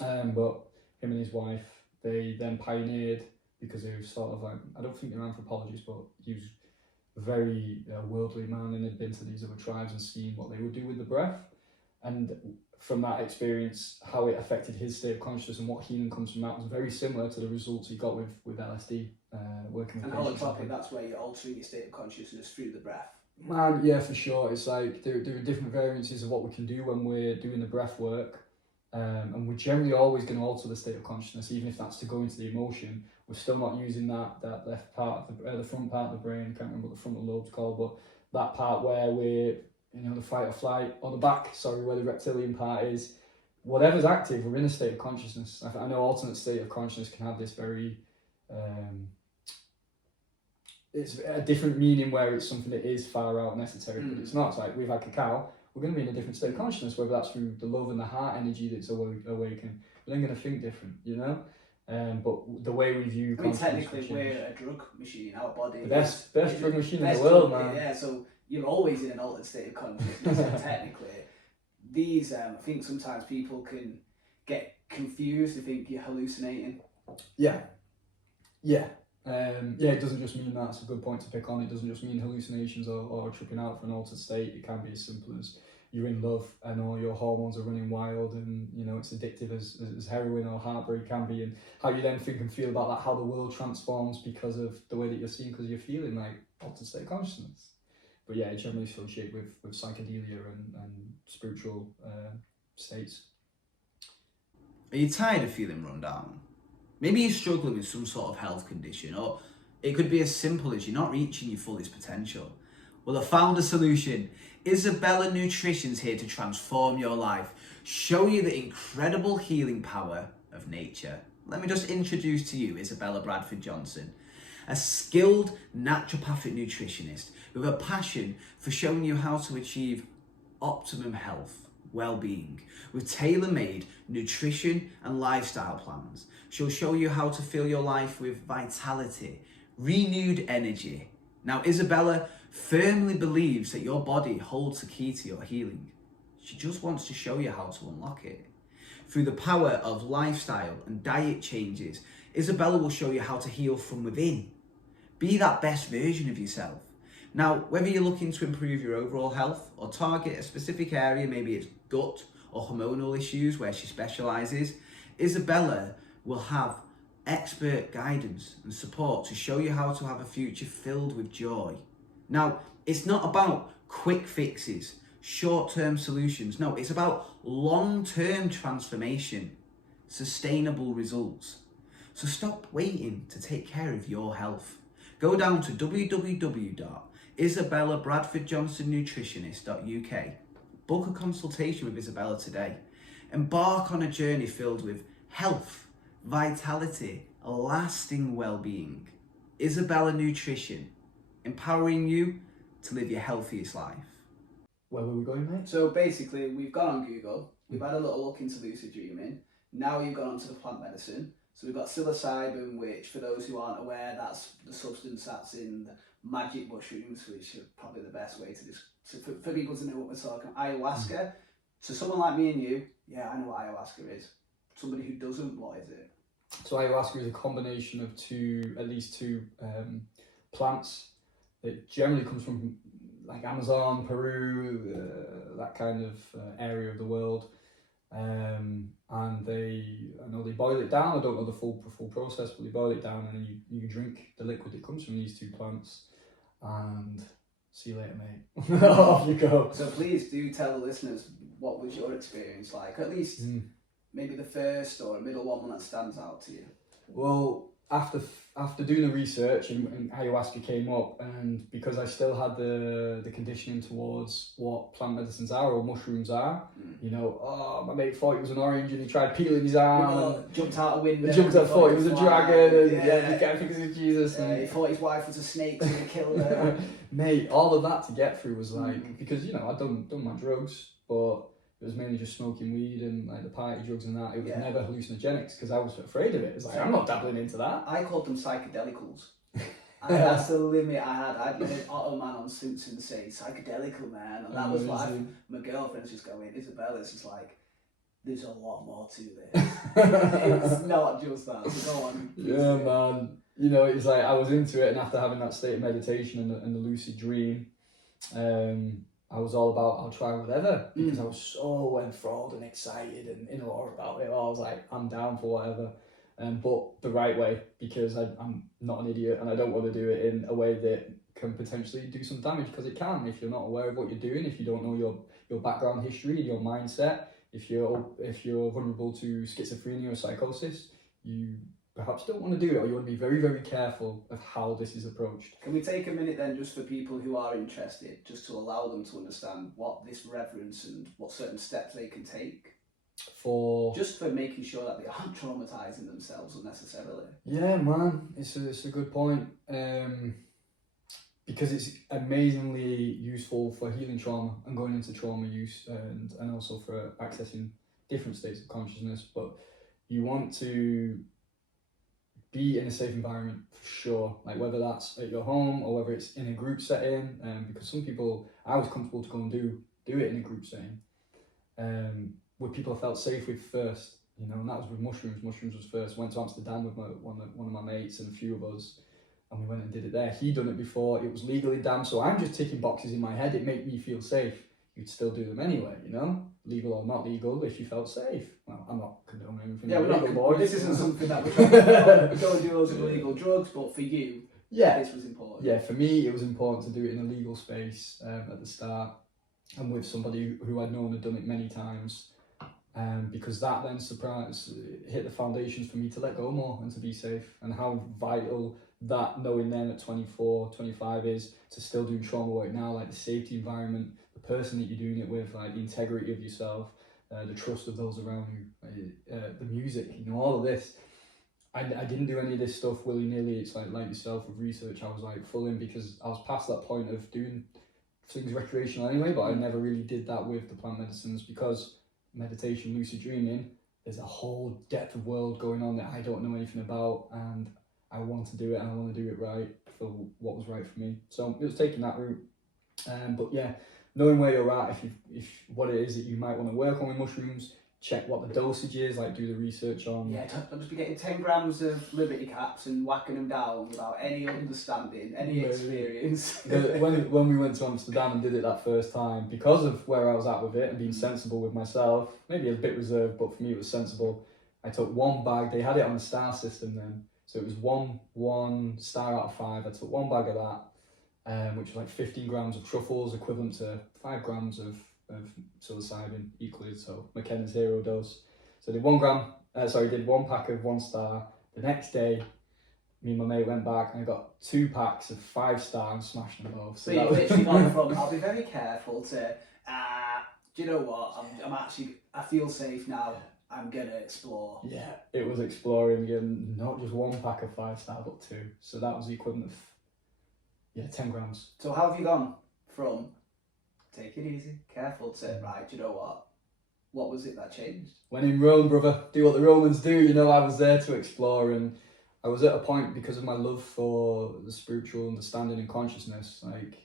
But him and his wife, they then pioneered, because he was sort of like, I don't think they're anthropologists, but he was a very worldly man and had been to these other tribes and seen what they would do with the breath. And from that experience, how it affected his state of consciousness and what healing comes from that was very similar to the results he got with LSD, working with patients. And holotropic, that's where you're altering your state of consciousness through the breath. Man, yeah, for sure. It's like there are different variances of what we can do when we're doing the breath work. And we're generally always going to alter the state of consciousness, even if that's to go into the emotion. We're still not using that left part, the front part of the brain. I can't remember what the frontal lobe's called, but that part where we're, the fight or flight, or the back, where the reptilian part is. Whatever's active, we're in a state of consciousness. I know alternate state of consciousness can have this very, it's a different meaning where it's something that is far out and esoteric, but it's not. It's like we've had cacao, we're going to be in a different state of consciousness, whether that's through the love and the heart energy that's awakened. We're then going to think different, But the way we view consciousness, technically we're a drug machine, our body. The best drug machine in the world, man. Yeah, so you're always in an altered state of consciousness. So technically, these, I think sometimes people can get confused. They think you're hallucinating. Yeah. It doesn't just mean that. It's a good point to pick on. It doesn't just mean hallucinations or tripping out for an altered state. It can be as simple as you're in love and all your hormones are running wild, and it's addictive as heroin or heartbreak can be, and how you then think and feel about that, how the world transforms because of the way that you're seeing, because you're feeling like altered state of consciousness. But yeah, it's generally associated with psychedelia and spiritual states. Are you tired of feeling run down? Maybe you're struggling with some sort of health condition, or it could be as simple as you're not reaching your fullest potential. Well, I found a solution. Isabella Nutrition's here to transform your life, show you the incredible healing power of nature. Let me just introduce to you Isabella Bradford Johnson, a skilled naturopathic nutritionist with a passion for showing you how to achieve optimum health, well-being, with tailor-made nutrition and lifestyle plans. She'll show you how to fill your life with vitality, renewed energy. Now, Isabella firmly believes that your body holds the key to your healing. She just wants to show you how to unlock it. Through the power of lifestyle and diet changes, Isabella will show you how to heal from within. Be that best version of yourself. Now, whether you're looking to improve your overall health or target a specific area, maybe it's gut or hormonal issues where she specialises, Isabella will have expert guidance and support to show you how to have a future filled with joy. Now, it's not about quick fixes, short-term solutions. No, it's about long-term transformation, sustainable results. So stop waiting to take care of your health. Go down to www.isabellabradfordjohnsonnutritionist.uk. Book a consultation with Isabella today. Embark on a journey filled with health, vitality, lasting well-being. Isabella Nutrition, empowering you to live your healthiest life. Where were we going, mate? So basically, we've gone on Google, we've had a little look into lucid dreaming, now you've gone onto the plant medicine. So we've got psilocybin, which, for those who aren't aware, that's the substance that's in the magic mushrooms, which are probably the best way to for people to know what we're talking. Ayahuasca. So someone like me and you, yeah, I know what ayahuasca is. Somebody who doesn't, what is it? So ayahuasca is a combination of at least two plants. It generally comes from like Amazon, Peru, that kind of area of the world. And I know they boil it down. I don't know the full process, but they boil it down and then you drink the liquid that comes from these two plants. And see you later, mate. Off you go. So please do tell the listeners, what was your experience like? At least maybe the first or middle one that stands out to you. Well, after doing the research and ayahuasca came up, and because I still had the conditioning towards what plant medicines are or mushrooms are, you know, my mate thought it was an orange and he tried peeling his arm and jumped out a window. Thought he was a dragon and he can't think it was Jesus. And he thought his wife was a snake, so he killed her. Mate, all of that to get through was like, because, you know, I'd done my drugs, but it was mainly just smoking weed and like the party drugs and that. It was never hallucinogenics because I was afraid of it. It's like, I'm not dabbling into that. I called them psychedelicals. That's the limit I had. I'd heard Otto Man on Suits and say, psychedelical, man. And that was like, my girlfriend's just going, Isabella's just like, there's a lot more to this. It's not just that. So go on. Yeah, man. You know, it's like I was into it, and after having that state of meditation and the lucid dream, I was all about, I'll try whatever, because I was so enthralled and excited and in awe about it. I was like, I'm down for whatever, but the right way, because I'm not an idiot and I don't want to do it in a way that can potentially do some damage, because it can if you're not aware of what you're doing, if you don't know your background history, your mindset, if you're vulnerable to schizophrenia or psychosis, you perhaps don't want to do it, or you want to be very, very careful of how this is approached. Can we take a minute then, just for people who are interested, just to allow them to understand what this reverence and what certain steps they can take? Just for making sure that they aren't traumatizing themselves unnecessarily. Yeah, man, it's a good point. Because it's amazingly useful for healing trauma and going into trauma use and also for accessing different states of consciousness. But you want to be in a safe environment for sure, like whether that's at your home or whether it's in a group setting, because some people, I was comfortable to go and do it in a group setting, with people I felt safe with first, you know, and that was with mushrooms. Mushrooms was first. Went to Amsterdam with one of my mates and a few of us, and we went and did it there. He'd done it before, it was legal in Dam, so I'm just ticking boxes in my head, it made me feel safe. You'd still do them anyway, you know? Legal or not legal, if you felt safe. Well, I'm not condoning anything. Yeah, this isn't something that we're trying to do. We don't do loads of illegal drugs, but for you, this was important. Yeah, for me, it was important to do it in a legal space at the start, and with somebody who I'd known had done it many times, because that then hit the foundations for me to let go more and to be safe, and how vital that knowing then at 24, 25 is to still do trauma work now, like the safety environment, the person that you're doing it with, like the integrity of yourself, the trust of those around you, the music, you know, all of this. I didn't do any of this stuff willy-nilly. It's like yourself with research, I was like full in, because I was past that point of doing things recreational anyway, but I never really did that with the plant medicines, because meditation, lucid dreaming, there's a whole depth of world going on that I don't know anything about, and I want to do it and I want to do it right for what was right for me. So it was taking that route. But yeah, knowing where you're at, if what it is that you might want to work on with mushrooms, check what the dosage is, like do the research on. Yeah, don't just be getting 10 grams of Liberty caps and whacking them down without any understanding, any experience. When we went to Amsterdam and did it that first time, because of where I was at with it and being sensible with myself, maybe a bit reserved, but for me it was sensible. I took one bag. They had it on the star system then, so it was one star out of 5. I took one bag of that, which was like 15 grams of truffles, equivalent to 5 grams of psilocybin equally, so McKenna's hero dose. So I did 1 pack of 1 star. The next day, me and my mate went back and I got 2 packs of 5 star and smashed them both. So you've literally gone from, I'll be very careful, to, do you know what, I feel safe now, I'm gonna explore. Yeah, it was exploring again, not just 1 pack of 5 star, but 2. So that was the equivalent of, 10 grams. So how have you gone from take it easy, careful, to right, do you know what was it that changed? When in Rome, brother, do what the Romans do. You know, I was there to explore, and I was at a point, because of my love for the spiritual understanding and consciousness, like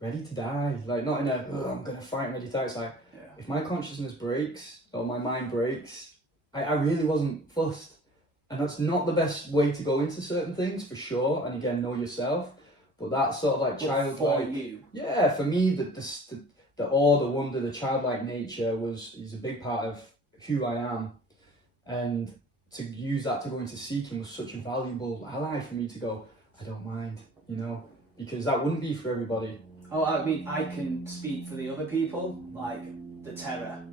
ready to die. Like not in a, I'm gonna fight and ready to die. It's like, if my consciousness breaks or my mind breaks, I really wasn't fussed. And that's not the best way to go into certain things, for sure. And again, know yourself. But that sort of like childlike, for you. Yeah, for me, the awe, the wonder, the childlike nature is a big part of who I am, and to use that to go into seeking was such a valuable ally for me to go, I don't mind, you know, because that wouldn't be for everybody. Oh, I mean, I can speak for the other people, like the terror,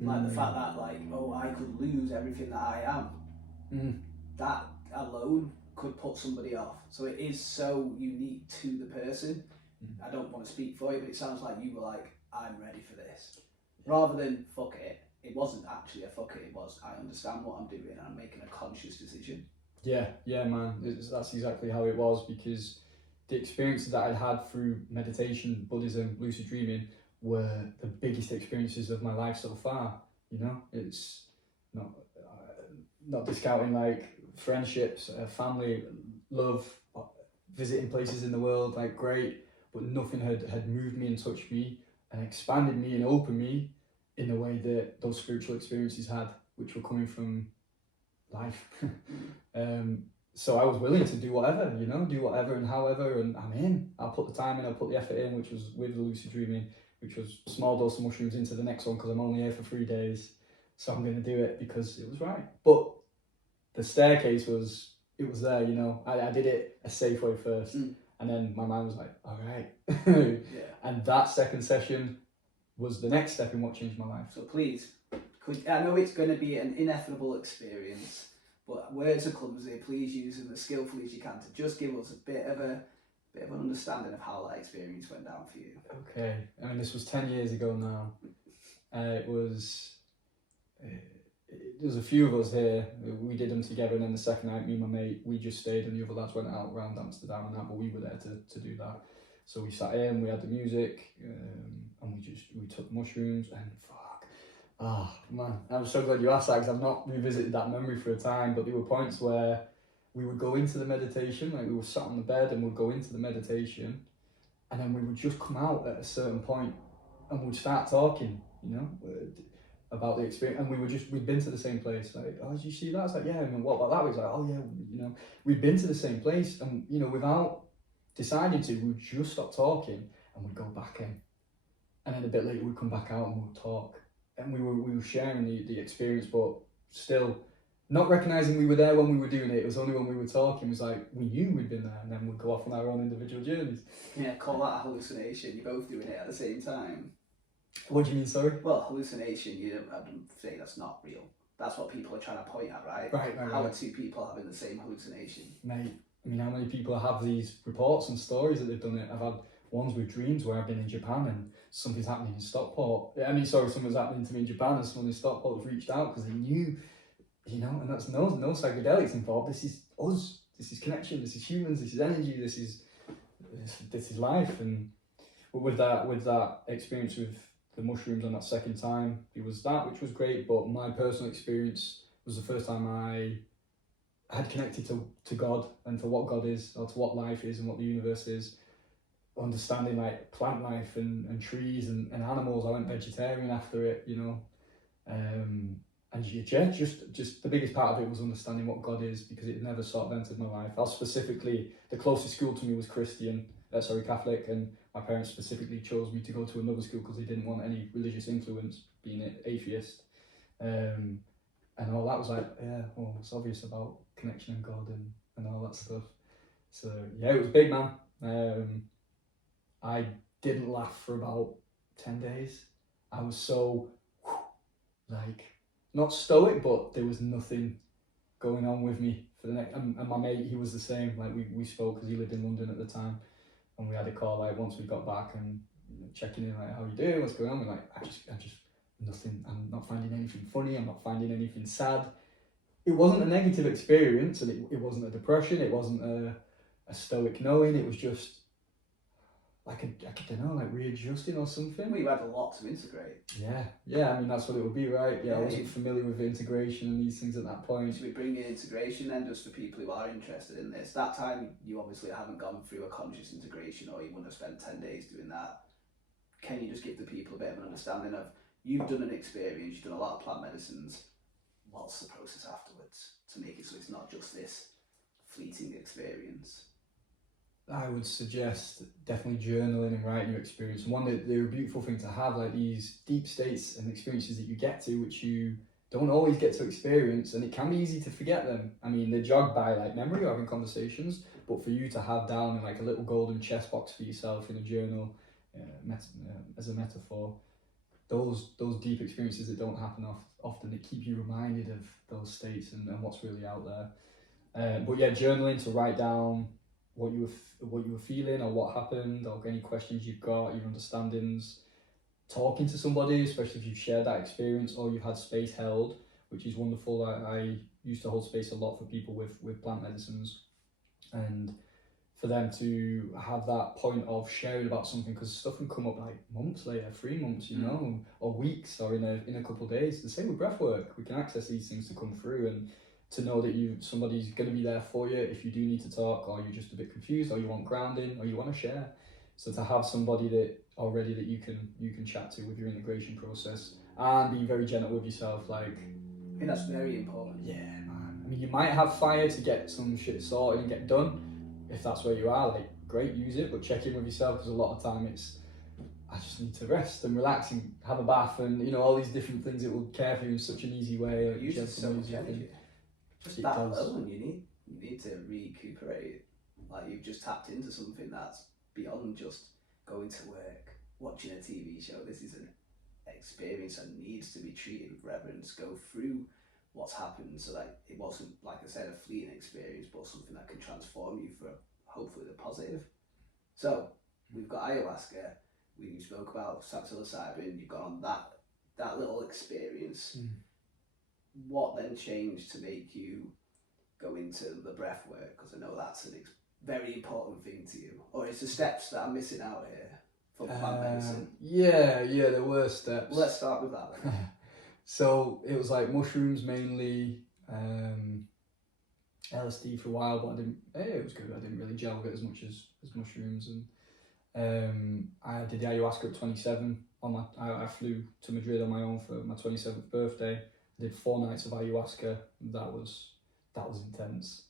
like the fact that, like, oh, I could lose everything that I am. That alone could put somebody off. So it is so unique to the person. I don't want to speak for you, but it sounds like you were like, I'm ready for this. Rather than fuck it. It wasn't actually a fuck it, it was, I understand what I'm doing and I'm making a conscious decision. Yeah, man, that's exactly how it was, because the experiences that I'd had through meditation, Buddhism, lucid dreaming were the biggest experiences of my life so far. You know, it's not discounting like friendships, family, love, visiting places in the world, like great, but nothing had moved me and touched me and expanded me and opened me in the way that those spiritual experiences had, which were coming from life. So I was willing to do whatever, you know, and however, and I'm in. I'll put the time in, I'll put the effort in, which was with the lucid dreaming, which was a small dose of mushrooms into the next one, because I'm only here for 3 days. So I'm going to do it because it was right. But the staircase was there, you know. I did it a safe way first. And then my mind was like, all right. And that second session was the next step in what changed my life. So please, I know it's going to be an ineffable experience, but words are clumsy. Please use them as skillfully as you can to just give us a bit of an understanding of how that experience went down for you. Okay, I mean, this was 10 years ago now. There's a few of us here. We did them together, and then the second night, me and my mate, we just stayed, and the other lads went out around Amsterdam and that, but we were there to do that. So we sat in, we had the music, and we took mushrooms, and man, I'm so glad you asked that, because I've not revisited that memory for a time, but there were points where we would go into the meditation, like we were sat on the bed and we'd go into the meditation, and then we would just come out at a certain point and we'd start talking, you know, about the experience, and we'd been to the same place, like, oh, did you see that? It's like, yeah, and what about that? It's like, oh yeah, you know, we'd been to the same place, and you know, without deciding to, we'd just stop talking and we'd go back in, and then a bit later we'd come back out and we'd talk, and we were sharing the experience, but still not recognizing we were there when we were doing it. It was only when we were talking, it was like we knew we'd been there, and then we'd go off on our own individual journeys. Yeah, call that a hallucination. You're both doing it at the same time. What do you mean, sorry? Well, hallucination, I don't say that's not real. That's what people are trying to point at, right? Right. How are two people having the same hallucination? Mate, I mean, how many people have these reports and stories that they've done it? I've had ones with dreams where I've been in Japan and something's happening in Stockport. Something's happening to me in Japan, and someone in Stockport has reached out because they knew, you know, and that's no psychedelics involved. This is us. This is connection. This is humans. This is energy. This is life. And with that experience with the mushrooms on that second time, it was that, which was great. But my personal experience was the first time I had connected to God and to what God is, or to what life is and what the universe is, understanding like plant life and trees and animals. I went vegetarian after it, you know. And yeah, just the biggest part of it was understanding what God is, because it never sort of entered my life. I was specifically, the closest school to me was Catholic, and my parents specifically chose me to go to another school because they didn't want any religious influence, being an atheist. And all that was like, yeah, well, it's obvious about connection and God and all that stuff. So yeah, it was big, man. I didn't laugh for about 10 days. I was so, like, not stoic, but there was nothing going on with me for the next, and my mate, he was the same. Like, we spoke because he lived in London at the time, and we had a call like once we got back and checking in, like, how you doing, what's going on. We're like, I just nothing. I'm not finding anything funny. I'm not finding anything sad. It wasn't a negative experience, and it wasn't a depression. It wasn't a stoic knowing. It was just like I don't know, like readjusting or something. Well, you had a lot to integrate. Yeah. I mean, that's what it would be, right? Yeah, I wasn't familiar with integration and these things at that point. Should we bring in integration then, just for people who are interested in this? That time, you obviously haven't gone through a conscious integration, or you wouldn't have spent 10 days doing that. Can you just give the people a bit of an understanding of, you've done an experience, you've done a lot of plant medicines, what's the process afterwards to make it so it's not just this fleeting experience? I would suggest definitely journaling and writing your experience. One, they're a beautiful thing to have, like these deep states and experiences that you get to, which you don't always get to experience, and it can be easy to forget them. I mean, they're jogged by like memory or having conversations, but for you to have down in like a little golden chess box for yourself in a journal, as a metaphor, those deep experiences that don't happen often, that keep you reminded of those states and what's really out there. But yeah, journaling, to write down what you were feeling, or what happened, or any questions you've got, your understandings. Talking to somebody, especially if you've shared that experience or you've had space held, which is wonderful. I used to hold space a lot for people with plant medicines, and for them to have that point of sharing about something, because stuff can come up like months later, 3 months, you know, or weeks, or in a couple of days. The same with breath work. We can access these things to come through, and to know that somebody's going to be there for you if you do need to talk, or you're just a bit confused, or you want grounding, or you want to share. So to have somebody that you can chat to with your integration process, and be very gentle with yourself. Like, I think that's very important. Yeah, man. I mean, you might have fire to get some shit sorted and get done. If that's where you are, like, great, use it, but check in with yourself, because a lot of time it's, I just need to rest and relax and have a bath, and, you know, all these different things that will care for you in such an easy way. It uses so much energy. Just that alone, you need to recuperate. Like, you've just tapped into something that's beyond just going to work, watching a TV show. This is an experience that needs to be treated with reverence. Go through what's happened, so that it wasn't, like I said, a fleeting experience, but something that can transform you for hopefully the positive. So we've got ayahuasca. We spoke about psilocybin. You've got on that little experience. What then changed to make you go into the breath work? Because I know that's a very important thing to you. Or is the steps that I'm missing out here for plant medicine? Yeah, there were steps. Well, let's start with that then. So it was like mushrooms mainly, LSD for a while, but it was good. I didn't really gel with it as much as mushrooms. And I did the ayahuasca at 27. I flew to Madrid on my own for my 27th birthday. I did 4 nights of ayahuasca. That was intense.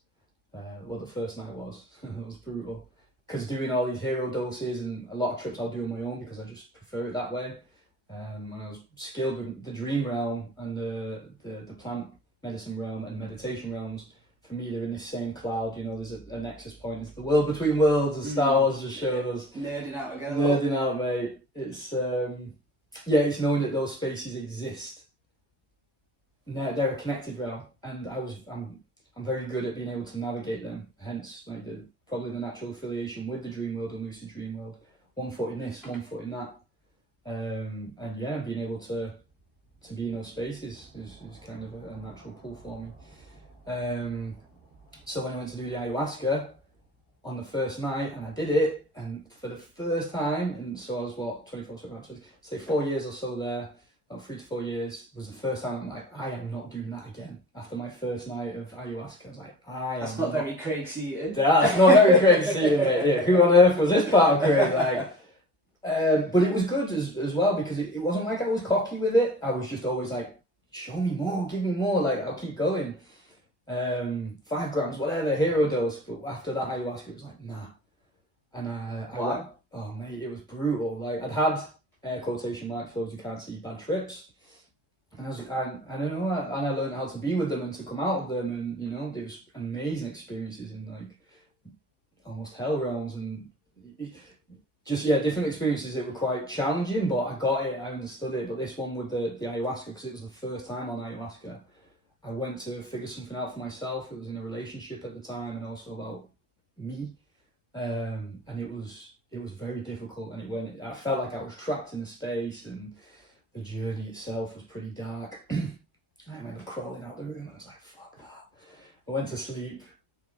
Well, the first night was it was brutal, because doing all these hero doses, and a lot of trips I'll do on my own because I just prefer it that way. When I was skilled with the dream realm and the plant medicine realm and meditation realms, for me they're in this same cloud. You know, there's a nexus point. It's the world between worlds, as Star Wars just showed us. Nerding out again. Nerding out, mate. It's it's knowing that those spaces exist. They're a connected realm, and I'm very good at being able to navigate them. Hence, like probably the natural affiliation with the dream world and lucid dream world. 1 foot in this, 1 foot in that, and yeah, being able to be in those spaces is kind of a natural pull for me. So when I went to do the ayahuasca on the first night, and I did it, and for the first time, and so I was 24, so say 4 years or so there. about 3 to 4 years, was the first time I'm like, I am not doing that again. After my first night of ayahuasca, I was like, That's not very Craig Seaton. That's not very Craig Seaton, mate. Yeah, who on earth was this part of Craig? Like, but it was good as well, because it wasn't like I was cocky with it. I was just always like, show me more, give me more, like I'll keep going. 5 grams, whatever, hero dose. But after that ayahuasca, it was like, nah. And Why? Oh mate, it was brutal. Like, I'd had air quotation marks for those who can't see, bad trips, and I don't know, and I learned how to be with them and to come out of them, and you know, there was amazing experiences in like almost hell realms, and just different experiences that were quite challenging, but I got it, I understood it. But this one with the ayahuasca, because it was the first time on ayahuasca, I went to figure something out for myself. It was in a relationship at the time, and also about me, and it was very difficult, and I felt like I was trapped in the space, and the journey itself was pretty dark. I remember crawling out the room, I was like, fuck that. I went to sleep,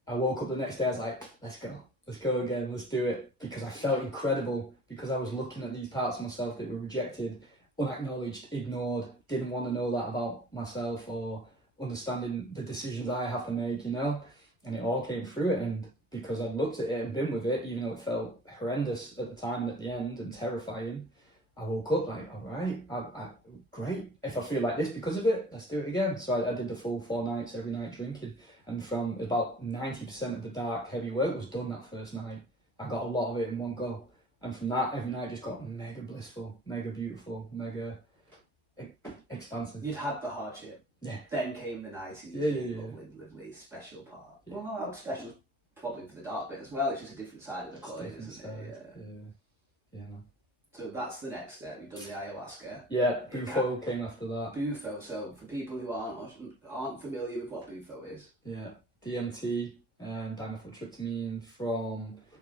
I woke up the next day, I was like, let's go again, let's do it, because I felt incredible, because I was looking at these parts of myself that were rejected, unacknowledged, ignored, didn't want to know that about myself, or understanding the decisions I have to make, you know, and it all came through it. And because I'd looked at it and been with it, even though it felt horrendous at the time and at the end and terrifying, I woke up like, all right, great. If I feel like this because of it, let's do it again. So I did the full 4 nights, every night drinking, and from about 90% of the dark, heavy work was done that first night. I got a lot of it in one go, and from that, every night just got mega blissful, mega beautiful, mega expansive. You'd had the hardship. Yeah. Then came the nice, Yeah. lovely, special part. Yeah. Well, not special probably for the dark bit as well. It's just a different side of the coin, isn't it? Yeah, man. So that's the next step. You've done the ayahuasca. Yeah, Bufo came after that. Bufo. So for people who aren't familiar with what Bufo is. Yeah, DMT and dimethyltryptamine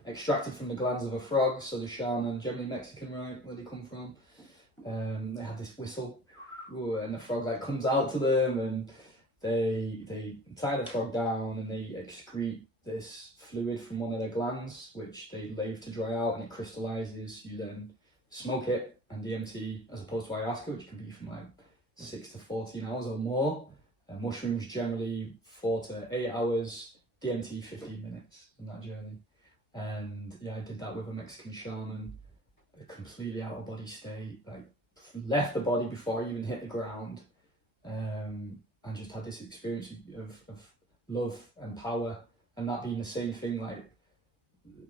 extracted from the glands of a frog. So the shaman, generally Mexican, right, where they come from. They had this whistle, and the frog like comes out to them, and they tie the frog down, and they excrete this fluid from one of their glands, which they leave to dry out, and it crystallizes. You then smoke it, and DMT, as opposed to ayahuasca, which can be from like 6 to 14 hours or more. Mushrooms generally 4 to 8 hours. DMT 15 minutes in that journey. And yeah, I did that with a Mexican shaman, a completely out of body state, like left the body before I even hit the ground, and just had this experience of love and power, and that being the same thing, like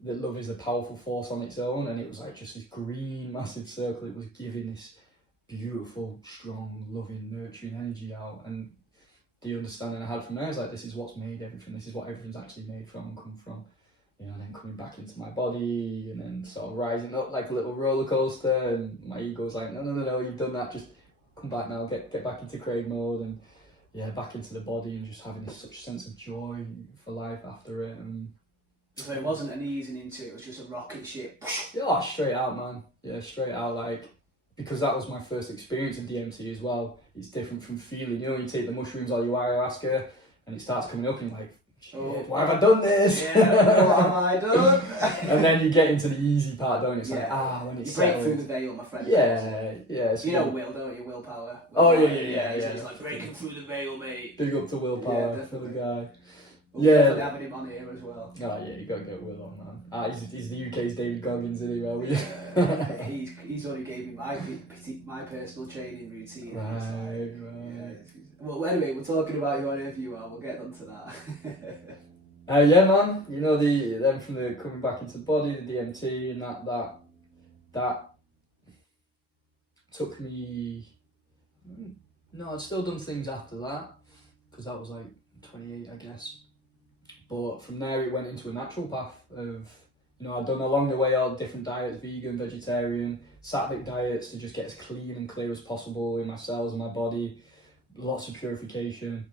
that love is a powerful force on its own, and it was like just this green massive circle. It was giving this beautiful, strong, loving, nurturing energy out, and the understanding I had from there is like, this is what's made everything, this is what everything's actually made from and come from, you know. And then coming back into my body, and then sort of rising up like a little roller coaster, and my ego's like, no, you've done that, just come back now, get back into Craig mode, and yeah, back into the body, and just having this such sense of joy for life after it. And so it wasn't an easing into it, it was just a rocket ship. yeah, straight out, man. Yeah, straight out, like, because that was my first experience of DMT as well. It's different from feeling, you know, you take the mushrooms or your ayahuasca, and it starts coming up, and you're like, shit, why have I done this? Yeah, what have I done? And then you get into the easy part, don't you? It's like, when it's you break settled. through the veil, my friend. Yeah. You know will, don't you? Willpower. Oh, yeah. It's like breaking through the veil, mate. Big up to willpower Yeah, for the guy. We'll definitely having him on here as well. Oh yeah, you gotta get Will on, man. He's the UK's David Goggins, isn't he? Well, he's the one who gave me my personal training routine. Right. Yeah. Well, anyway, we're talking about you on Earth You Are. We'll get onto that. Yeah, man. You know, then from the coming back into the body, the DMT, and that took me. No, I'd still done things after that, because that was like 28, I guess. But from there, it went into a natural path of, you know, I'd done along the way all different diets, vegan, vegetarian, sattvic diets, to just get as clean and clear as possible in my cells and my body. Lots of purification.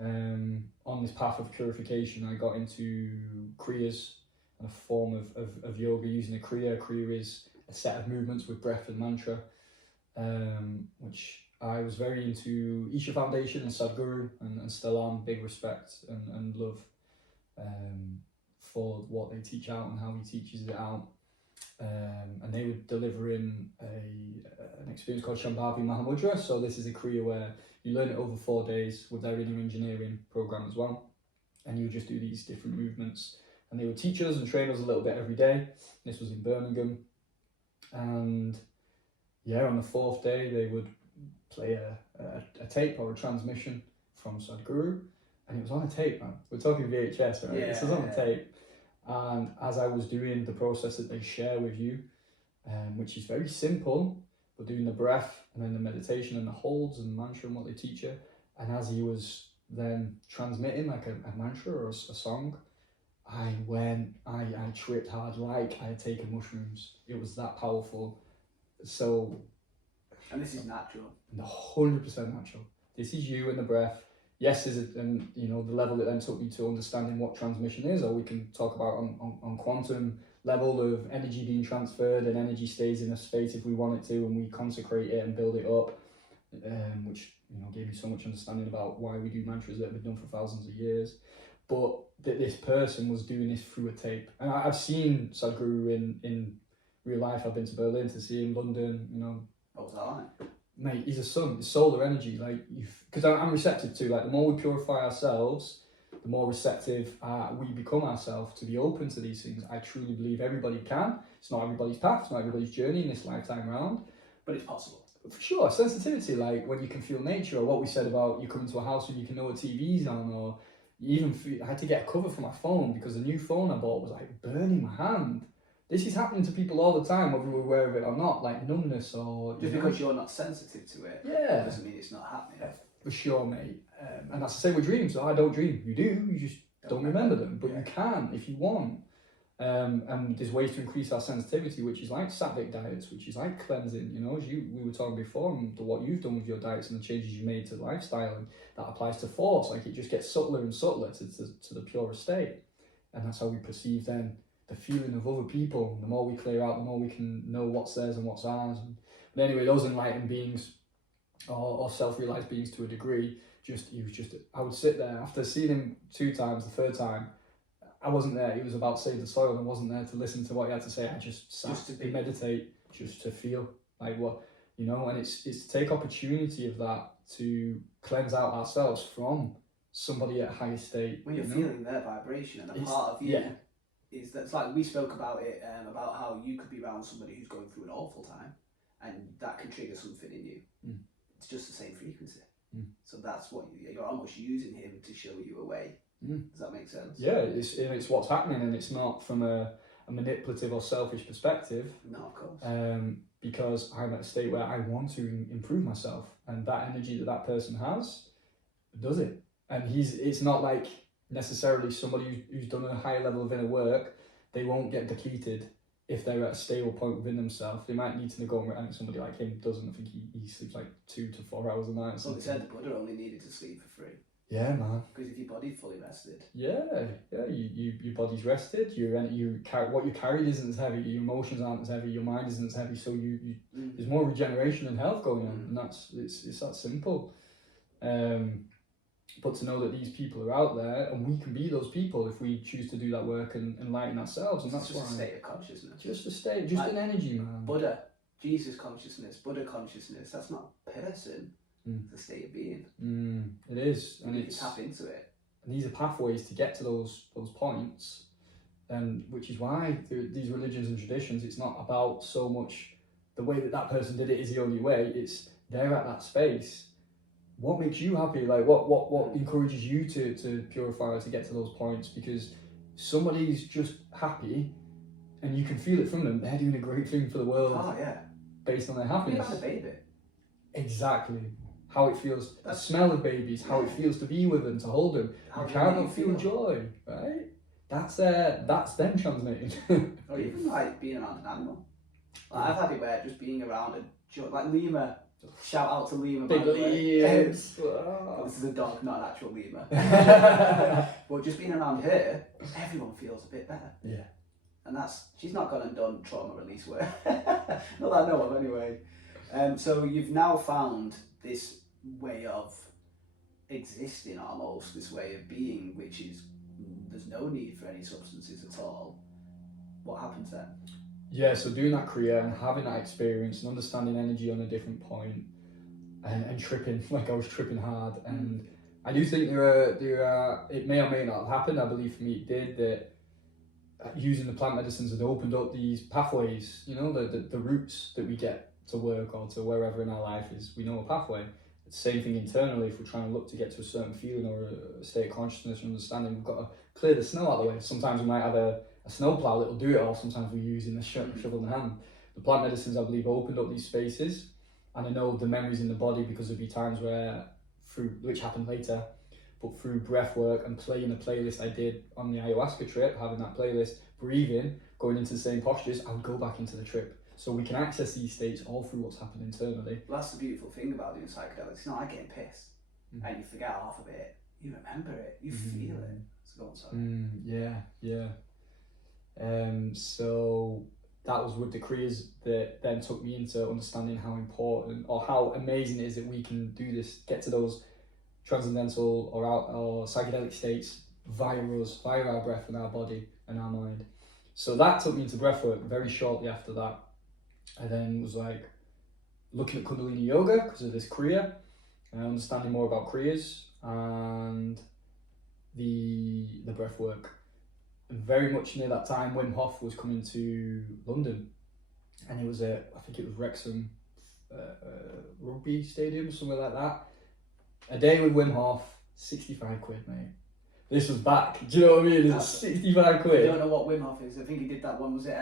On this path of purification, I got into Kriyas, and a form of yoga using a Kriya. Kriya is a set of movements with breath and mantra, which I was very into Isha Foundation and Sadhguru, and still am. Big respect and love for what they teach out and how he teaches it out. and they were delivering an experience called Shambhavi Mahamudra. So this is a Kriya where you learn it over 4 days with their inner engineering program as well, and you just do these different movements, and they would teach us and train us a little bit every day. This was in Birmingham, and yeah, on the 4th day they would play a tape or a transmission from Sadhguru, and it was on a tape, man. We're talking VHS, right? This was on a tape. And as I was doing the process that they share with you, which is very simple, but doing the breath and then the meditation and the holds and the mantra and what they teach you, and as he was then transmitting like a mantra or a song, I tripped hard like I had taken mushrooms. It was that powerful. So, and this is natural. 100% natural. This is you and the breath. Yes, and you know, the level that then took me to understanding what transmission is, or we can talk about on quantum level of energy being transferred, and energy stays in a space if we want it to, and we consecrate it and build it up, which, you know, gave me so much understanding about why we do mantras that have been done for thousands of years. But that this person was doing this through a tape, and I've seen Sadhguru in real life. I've been to Berlin to see him, London, you know. What was that like? Mate, he's a sun, it's solar energy, like, because I'm receptive to, like, the more we purify ourselves, the more receptive we become ourselves to be open to these things. I truly believe everybody can. It's not everybody's path, it's not everybody's journey in this lifetime round. But it's possible. For sure, sensitivity, like when you can feel nature, or what we said about you come into a house and you can know what TV's on, or you even feel, I had to get a cover for my phone because the new phone I bought was like burning my hand. This is happening to people all the time, whether we're aware of it or not, like numbness or... Just because you're not sensitive to it, doesn't mean it's not happening. Yeah, for sure, mate. And that's the same with dreams. So I don't dream. You do, you just don't remember them. But you can if you want. And there's ways to increase our sensitivity, which is like sattvic diets, which is like cleansing, you know, as we were talking before, and what you've done with your diets and the changes you made to lifestyle, and that applies to thoughts. Like, it just gets subtler and subtler to the purest state. And that's how we perceive then the feeling of other people. The more we clear out, the more we can know what's theirs and what's ours. But anyway, those enlightened beings, or self-realized beings to a degree, I would sit there after seeing him 2 times. The 3rd time, I wasn't there. He was about to save the soil, and I wasn't there to listen to what he had to say. I just sat to meditate, just to feel like what, you know. And it's to take opportunity of that to cleanse out ourselves from somebody at a higher state. When you're feeling their vibration, and a part of you is that's like we spoke about it, about how you could be around somebody who's going through an awful time, and that can trigger something in you. It's just the same frequency. So that's what you're almost using him to show you a way. Does that make sense? Yeah, it's what's happening, and it's not from a manipulative or selfish perspective. No, of course. Because I'm at a state where I want to improve myself, and that energy that person has does it. And it's not like necessarily somebody who's done a higher level of inner work, they won't get depleted if they're at a stable point within themselves. They might need to go and somebody like him doesn't. I think he sleeps like 2 to 4 hours a night. Well, they said the Buddha only needed to sleep for free. Yeah, man. Because if your body's fully rested. Yeah, your body's rested. What you carried isn't as heavy. Your emotions aren't as heavy. Your mind isn't as heavy. So there's more regeneration and health going on, and it's that simple. But to know that these people are out there, and we can be those people if we choose to do that work and enlighten ourselves, and that's just a state of consciousness. Just a state, just like an energy, man. Buddha, Jesus consciousness, Buddha consciousness. That's not a person. It's a state of being. It is, and you can tap into it. And these are pathways to get to those points, and which is why these religions and traditions, it's not about so much the way that person did it is the only way. It's they're at that space. What makes you happy? Like what encourages you to purify or to get to those points? Because somebody's just happy, and you can feel it from them. They're doing a great thing for the world. Oh yeah. Based on their happiness. You've had a baby. Exactly. How it feels, the smell of babies, how it feels to be with them, to hold them. You cannot feel joy, right? That's them transmitting. Or even like being around an animal. Like, I've had it where just being around like lemur. Shout out to lemur. Big lemurs. This is a dog, not an actual lemur. But just being around her, everyone feels a bit better. Yeah. And she's not gone and done trauma release work. Not that I know of anyway. So you've now found this way of existing, almost this way of being, which is there's no need for any substances at all. What happens then? Yeah, so doing that Kriya and having that experience and understanding energy on a different point, and tripping, like I was tripping hard. And I do think there are, it may or may not have happened, I believe for me it did, that using the plant medicines had opened up these pathways, you know, the routes that we get to work or to wherever in our life is, we know a pathway. It's the same thing internally. If we're trying to look to get to a certain feeling or a state of consciousness or understanding, we've got to clear the snow out of the way. Sometimes we might have a snow plow that will do it, or sometimes we're using the shovel in the hand. The plant medicines, I believe, opened up these spaces. And I know the memories in the body, because there'll be times where, which happened later, but through breath work and playing the playlist I did on the ayahuasca trip, having that playlist, breathing, going into the same postures, I would go back into the trip. So we can access these states all through what's happened internally. Well, that's the beautiful thing about doing psychedelics. It's not like getting pissed and you forget half of it. You remember it. You feel it. So go on, sorry. Yeah. So that was with the Kriyas that then took me into understanding how important or how amazing it is that we can do this, get to those transcendental or psychedelic states via our breath and our body and our mind. So that took me into breath work very shortly after that. I then was like looking at Kundalini Yoga because of this Kriya, and understanding more about Kriyas and the breath work. And very much near that time, Wim Hoff was coming to London, and it was I think it was Wrexham rugby stadium, somewhere like that. A day with Wim Hoff, 65 quid, mate. This was back. Do you know what I mean? It's 65 quid. I don't know what Wim Hof is. I think he did that one. Was it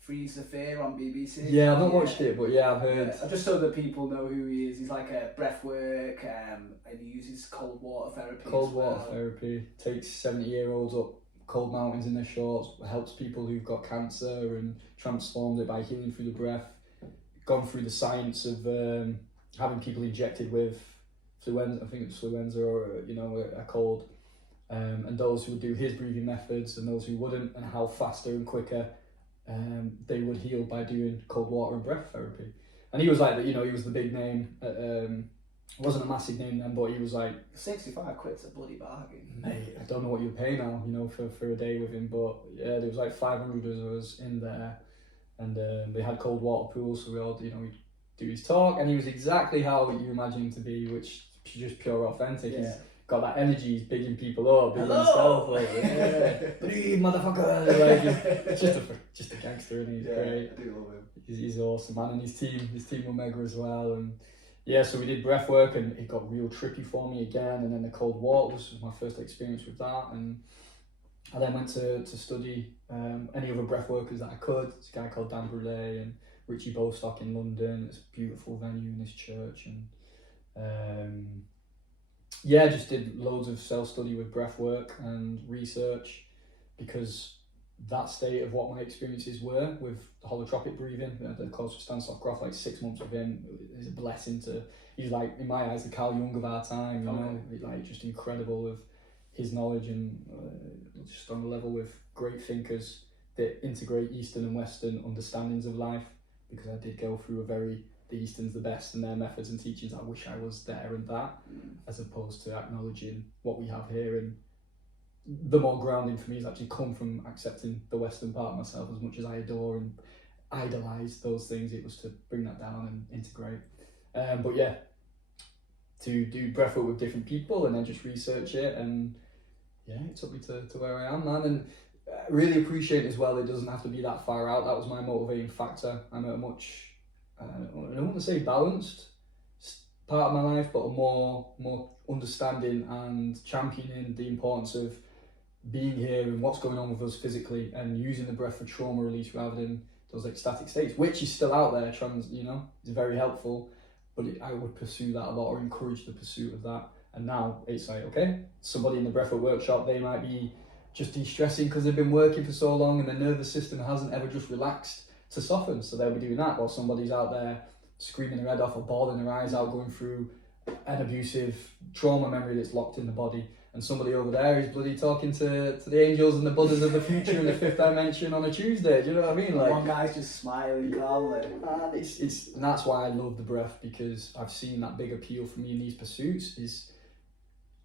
Freeze the Fear on BBC? Yeah, I've not watched it, but yeah, I've heard. Yeah. Just so that people know who he is. He's like a breath work, and he uses cold water therapy. Cold water therapy. Takes 70-year-olds up cold mountains in their shorts. Helps people who've got cancer and transformed it by healing through the breath. Gone through the science of having people injected with fluenza. I think it's fluenza or a cold. And those who would do his breathing methods and those who wouldn't, and how faster and quicker they would heal by doing cold water and breath therapy. And he was like, he was the big name. Wasn't a massive name then, but he was like 65 quid's a bloody bargain. Mate, I don't know what you pay now, for a day with him, but yeah, there was like 500 of us in there, and they had cold water pools, so we all, we'd do his talk, and he was exactly how you imagine him to be, which is just pure authentic. Yeah. He's got that energy, he's bigging people up, bigging himself up. Yeah. Breathe, motherfucker! Like, he's just a gangster, and he's great. I do love him. He's awesome, man, and his team were mega as well. And yeah, so we did breath work, and it got real trippy for me again. And then the cold water was my first experience with that. And I then went to study any other breath workers that I could. There's a guy called Dan Brule and Richie Bostock in London. It's a beautiful venue in this church, and just did loads of self-study with breath work and research, because that state of what my experiences were with the holotropic breathing, the course with Stanislav Grof, like 6 months with him, is a blessing he's like, in my eyes, the Carl Jung of our time, like just incredible of his knowledge, and just on the level with great thinkers that integrate Eastern and Western understandings of life, because I did go through the Eastern's the best, and their methods and teachings, I wish I was there and that, as opposed to acknowledging what we have here. And the more grounding for me has actually come from accepting the Western part of myself. As much as I adore and idolize those things, it was to bring that down and integrate. But yeah, to do breathwork with different people and then just research it, and yeah, it took me to where I am, man. And I really appreciate as well, it doesn't have to be that far out. That was my motivating factor. I'm at a much, I don't want to say balanced part of my life, but a more understanding and championing the importance of being here and what's going on with us physically, and using the breath for trauma release rather than those ecstatic states, which is still out there. It's very helpful, but I would pursue that a lot, or encourage the pursuit of that. And now it's like, okay, somebody in the breathwork workshop, they might be just de-stressing because they've been working for so long and the nervous system hasn't ever just relaxed to soften, so they'll be doing that, while somebody's out there screaming their head off or bawling their eyes out, going through an abusive trauma memory that's locked in the body. And somebody over there is bloody talking to the angels and the Buddhas of the future in the fifth dimension on a Tuesday. Do you know what I mean? Like, one guy's just smiling calmly. And and that's why I love the breath, because I've seen that big appeal for me in these pursuits is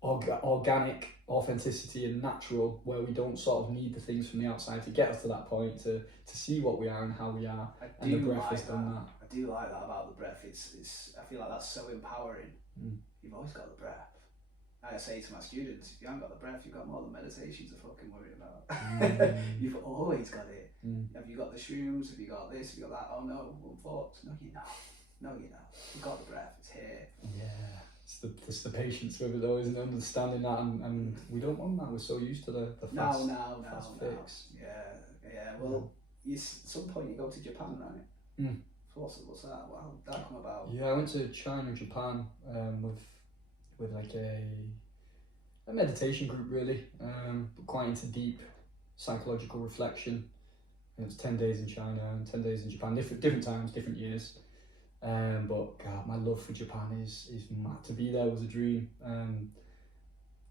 organic authenticity and natural, where we don't sort of need the things from the outside to get us to that point, to see what we are and how we are. And the breath has done that. I do like that about the breath. It's I feel like that's so empowering. You've always got the breath. I say to my students, if you haven't got the breath, you've got more than meditation to fucking worry about. You've always got it. Have you got the shrooms? Have you got this? Have you got that? Oh no, thoughts. No, you know. No, you know. You've got the breath. It's here. Yeah. It's the patience with it though, isn't it? Understanding that, and we don't want that. We're so used to the fast, fast fix. Yeah. Well, at some point you go to Japan, right? So what's that? How did that come about? Yeah, I went to China and Japan with like a meditation group, really, but quite into deep psychological reflection. It was 10 days in China and 10 days in Japan, different times, different years. But God, my love for Japan is mad. To be there was a dream.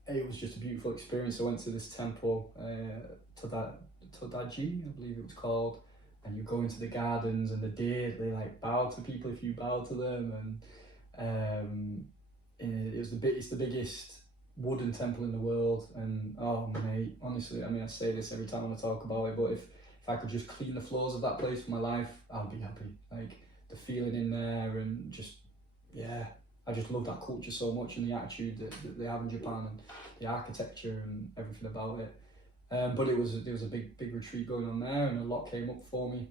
It was just a beautiful experience. I went to this temple, Todaji, I believe it was called, and you go into the gardens, and the deer, they like bow to people if you bow to them, and it's the biggest wooden temple in the world. And oh mate, honestly, I mean, I say this every time I talk about it, but if I could just clean the floors of that place for my life, I'd be happy. Like, the feeling in there, and just, yeah, I just love that culture so much, and the attitude that they have in Japan, and the architecture and everything about it. But there was a big retreat going on there, and a lot came up for me.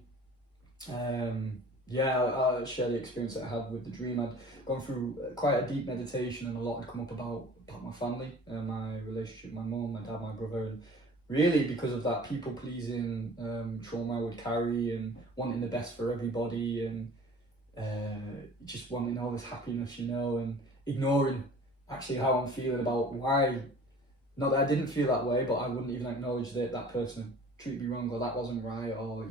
I'll share the experience that I had with the dream. I'd gone through quite a deep meditation, and a lot had come up about my family, my relationship with my mum, my dad, my brother, and really because of that people pleasing trauma I would carry, and wanting the best for everybody, and just wanting all this happiness, and ignoring actually how I'm feeling about why. Not that I didn't feel that way, but I wouldn't even acknowledge that person treated me wrong, or that wasn't right, or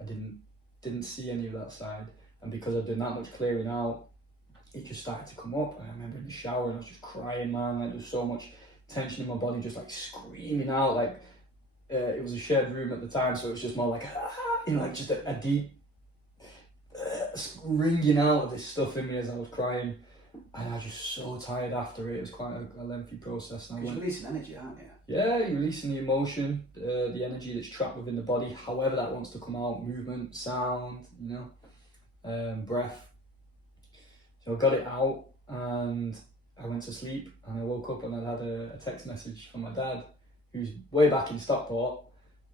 I didn't see any of that side. And because I'd done that much clearing out, it just started to come up. And I remember in the shower, and I was just crying, man. Like, there was so much tension in my body, just like screaming out. Like, it was a shared room at the time, so it was just more like, like just a deep ringing out of this stuff in me as I was crying. And I was just so tired after it. It was quite a lengthy process. Because you're releasing energy, aren't you? Yeah, you're releasing the emotion, the energy that's trapped within the body, however that wants to come out, movement, sound, breath. So I got it out, and I went to sleep, and I woke up, and I had a text message from my dad, who's way back in Stockport,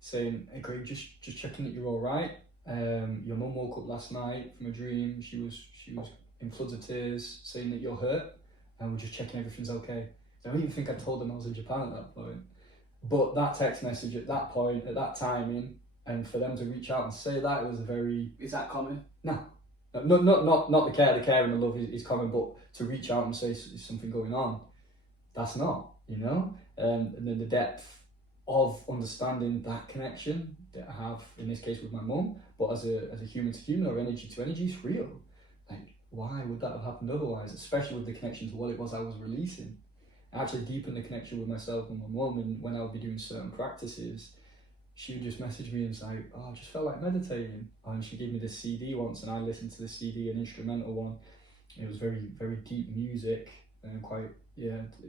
saying, "Hey Craig, just checking that you're all right. Your mum woke up last night from a dream. She was in floods of tears, saying that you're hurt, and we're just checking everything's okay." So I don't even think I told them I was in Japan at that point. But that text message at that point, at that timing, and for them to reach out and say that, it was a very... Is that common? No. Not the care. The care and the love is common, but to reach out and say is something going on, that's not, And then the depth of understanding that connection that I have, in this case with my mum, but as a human to human, or energy to energy, is real. Like, why would that have happened otherwise? Especially with the connection to what it was I was releasing. I actually deepened the connection with myself and my mum, and when I would be doing certain practices, she would just message me and say, "Oh, I just felt like meditating." And she gave me this CD once, and I listened to the CD, an instrumental one. It was very, very deep music and quite,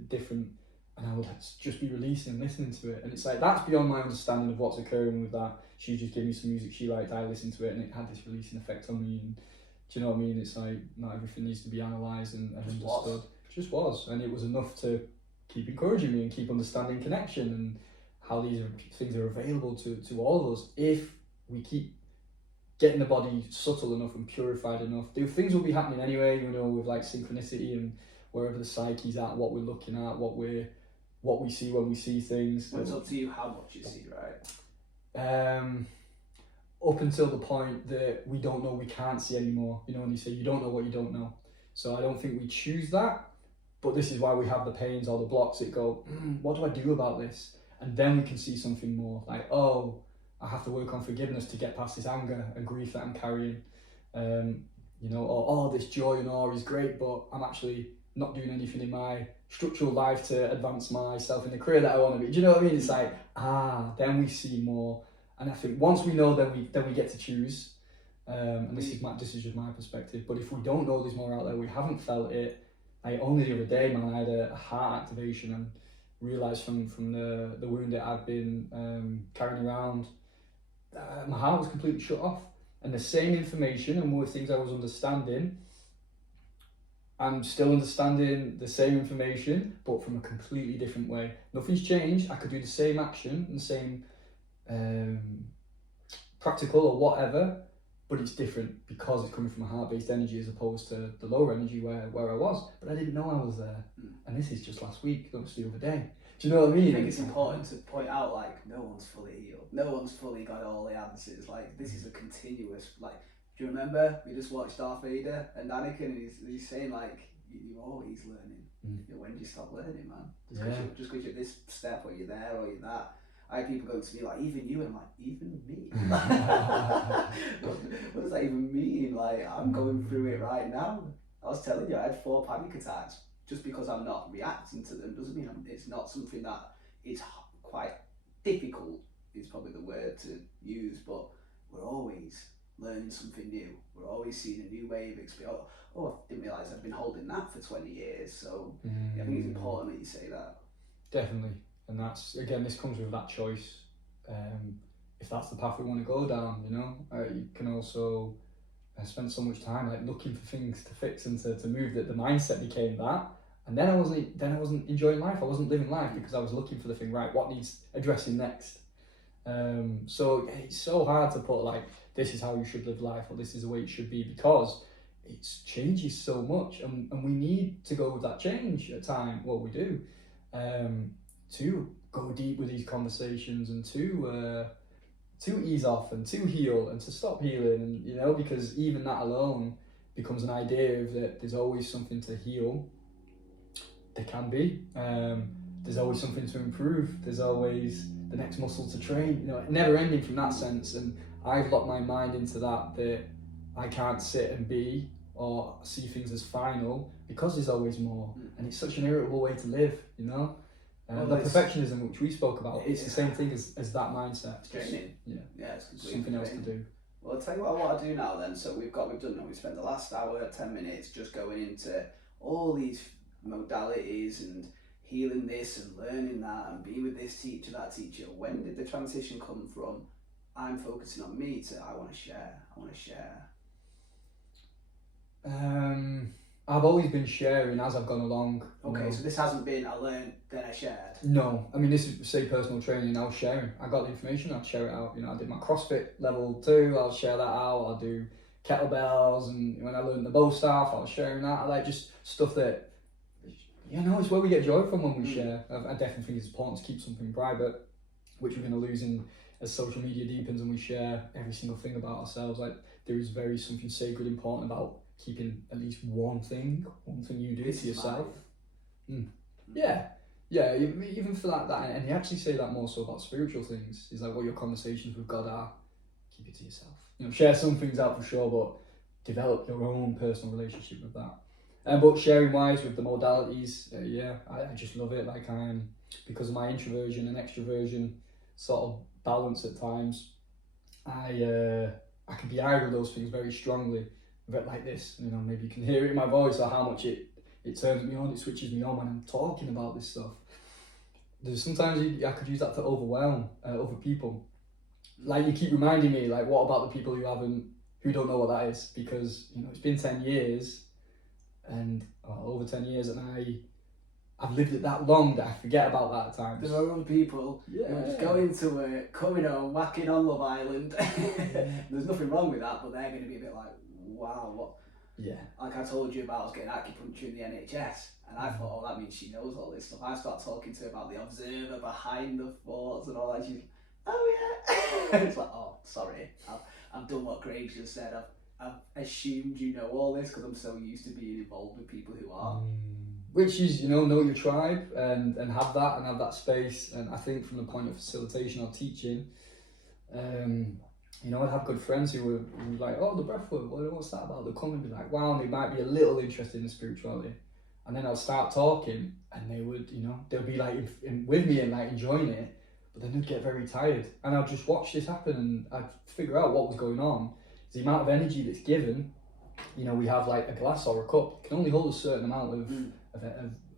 different. And I would just be releasing and listening to it. And it's like, that's beyond my understanding of what's occurring with that. She just gave me some music she liked, I listened to it, and it had this releasing effect on me. And do you know what I mean? It's like, not everything needs to be analysed and understood. It just was. And it was enough to keep encouraging me and keep understanding connection and how these things are available to all of us if we keep getting the body subtle enough and purified enough. Things will be happening anyway, with like synchronicity and wherever the psyche's at, what we're looking at, what we see when we see things. Well, it's up to you how much you see, right? Up until the point that we don't know, we can't see anymore. When you say you don't know what you don't know. So I don't think we choose that, but this is why we have the pains or the blocks that go, what do I do about this? And then we can see something more, like, oh, I have to work on forgiveness to get past this anger and grief that I'm carrying. Or this joy and awe is great, but I'm actually not doing anything in my structural life to advance myself in the career that I want to be. Do you know what I mean? It's like, then we see more. And I think once we know, then we get to choose. And this is just my perspective. But if we don't know there's more out there, we haven't felt it, Like only the other day, man, I had a heart activation and realised from the wound that I've been carrying around, my heart was completely shut off. And the same information and more things I was understanding, I'm still understanding the same information, but from a completely different way. Nothing's changed. I could do the same action and the same practical or whatever, but it's different because it's coming from a heart-based energy as opposed to the lower energy where I was. But I didn't know I was there. And this is just last week, that was the other day. Do you know what I mean? I think it's important to point out, like, no one's fully healed. No one's fully got all the answers. Like, this is a continuous, like, do you remember we just watched Darth Vader and Anakin, and he's saying, like, you're always learning. When do you stop learning, man? Just because you're this step, or you're there, or you're that. I had people go to me like, even you, and I'm like, even me? What does that even mean? Like, I'm going through it right now. I was telling you, I had 4 panic attacks. Just because I'm not reacting to them doesn't mean it's not something that is quite difficult, is probably the word to use, but we're always learning something new. We're always seeing a new way of experience. Oh, I didn't realise I've been holding that for 20 years, so I think it's important that you say that. Definitely. And that's, again, this comes with that choice. If that's the path we want to go down, you know, you can also spend so much time like looking for things to fix and to move, that the mindset became that. And then I wasn't enjoying life. I wasn't living life because I was looking for the thing, right, what needs addressing next. So it's so hard to put like, this is how you should live life, or this is the way it should be, because it changes so much, and we need to go with that change at time. Well, we do, to go deep with these conversations and to ease off and to heal and to stop healing, and you know, because even that alone becomes an idea of that there's always something to heal. There can be. There's always something to improve. There's always the next muscle to train. You know, never ending from that sense. And I've locked my mind into that I can't sit and be or see things as final, because there's always more. And it's such an irritable way to live, you know? The perfectionism which we spoke about, it's the same thing as that mindset. It's training. Yeah, it's something else to do. Well, I'll tell you what I want to do now then. So we've spent the last hour, 10 minutes just going into all these modalities and healing this and learning that and being with this teacher, that teacher. When did the transition come from I'm focusing on me to I want to share? I've always been sharing as I've gone along. Okay, so this hasn't been I learned, then I shared. No, I mean, this is, say, personal training. I was sharing. I got the information, I'd share it out. You know, I did my CrossFit level 2, I'll share that out. I'll do kettlebells, and when I learned the bow staff, I was sharing that. I like just stuff that, you know, it's where we get joy from when we share. I definitely think it's important to keep something private, which we're going to lose as social media deepens and we share every single thing about ourselves. Like, there is something sacred, important about keeping at least one thing you do to yourself. Yeah, even for that, and you actually say that more so about spiritual things, is like what your conversations with God are. Keep it to yourself. You know, share some things out for sure, but develop your own personal relationship with that. But sharing wise with the modalities, I just love it. Like, I'm, because of my introversion and extroversion sort of balance at times, I can be either of those things very strongly. But like this, you know, maybe you can hear it in my voice, or how much it turns me on, it switches me on when I'm talking about this stuff. There's sometimes I could use that to overwhelm other people. Like, you keep reminding me, like, what about the people who don't know what that is? Because, you know, it's been 10 years, and over 10 years, and I've lived it that long that I forget about that at times. There are other people who are just going to work, coming home, whacking on Love Island. There's nothing wrong with that, but they're going to be a bit like, wow, what? Yeah. Like I told you about, I was getting acupuncture in the NHS, and I thought, oh, that means she knows all this stuff. I start talking to her about the observer behind the thoughts and all that. She's like, oh yeah. It's like, oh, sorry, I've done what Craig just said. I've assumed you know all this because I'm so used to being involved with people who are. Which is, you know your tribe and have that space. And I think from the point of facilitation or teaching, you know, I'd have good friends who were like, oh, the breathwork, what's that about? They'll come and be like, wow, and they might be a little interested in spirituality. And then I'll start talking, and they would, you know, they'll be like with me and like enjoying it, but then they'd get very tired. And I'd just watch this happen, and I'd figure out what was going on. The amount of energy that's given you know, we have like a glass or a cup, it can only hold a certain amount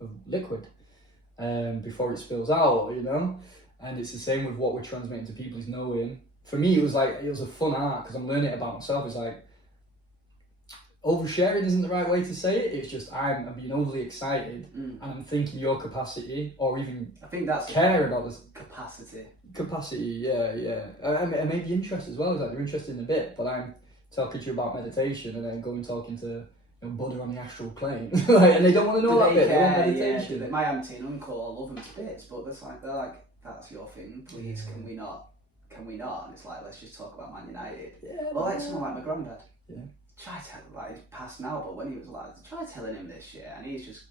of liquid before it spills out, you know. And it's the same with what we're transmitting to people, is knowing. For me, it was a fun art because I'm learning it about myself. It's like, oversharing isn't the right way to say it. It's just I'm being overly excited and I'm thinking your capacity, or even I think that's care about this capacity. And maybe interest as well. Is like they're interested in a bit, but I'm talking to you about meditation and then talking to, you know, Buddha on the astral plane, and they don't want to know that bit. They want meditation. Yeah, my auntie and uncle, I love them to bits, but they're like, that's your thing, please. Can we not? And it's like, let's just talk about Man United. Yeah. Well, like someone like my granddad. Yeah. Try to, like, he's passed now, but when he was alive, try telling him this shit, and he's just,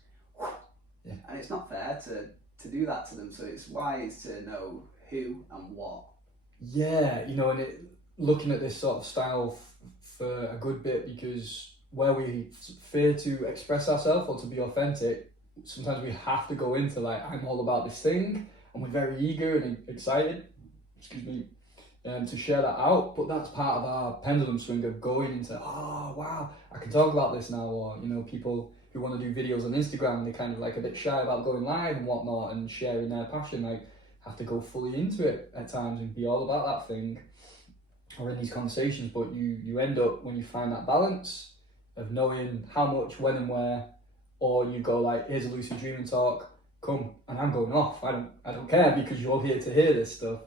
and it's not fair to do that to them. So it's wise to know who and what. Yeah, you know, and looking at this sort of style for a good bit, because where we fear to express ourselves or to be authentic, sometimes we have to go into like, I'm all about this thing, and we're very eager and excited, to share that out. But that's part of our pendulum swing of going into, oh wow, I can talk about this now. Or, you know, people who want to do videos on Instagram, they're kind of like a bit shy about going live and whatnot and sharing their passion, like have to go fully into it at times and be all about that thing, or in these conversations. But you end up, when you find that balance of knowing how much, when and where, or you go like, here's a lucid dreaming talk, come, and I'm going off. I don't care, because you're here to hear this stuff.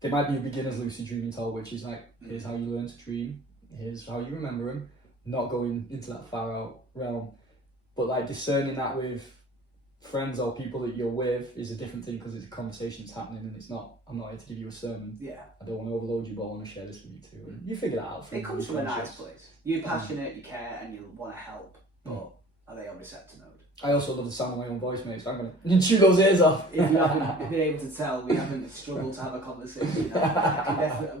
There might be a beginner's lucid dreaming talk, which is like, here's how you learn to dream, here's how you remember them, not going into that far out realm. But like discerning that with friends or people that you're with is a different thing, because it's a conversation that's happening, and it's not, I'm not here to give you a sermon. Yeah. I don't want to overload you, but I want to share this with you too. And you figure that out. It comes from a nice place. You're passionate, you care, and you want to help, but are they on receptor mode? I also love the sound of my own voice, mate, so I'm going to chew those ears off. If you haven't been able to tell, we haven't struggled to have a conversation.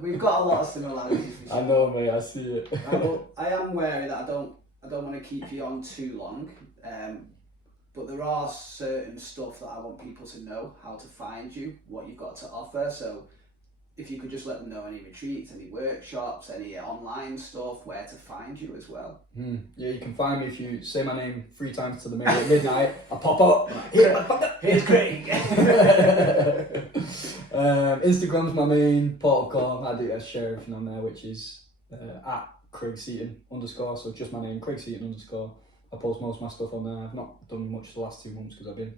We've got a lot of similarities. I know, mate, I see it. I am wary that I don't want to keep you on too long, but there are certain stuff that I want people to know, how to find you, what you've got to offer. So if you could just let them know any retreats, any workshops, any online stuff, where to find you as well. Yeah, you can find me if you say my name 3 times to the mirror at midnight. I pop up. Here's Craig. Instagram's my main port of call. I do share everything on there, which is at Craig Seaton _. So just my name, Craig Seaton _. I post most of my stuff on there. I've not done much the last 2 months because I've been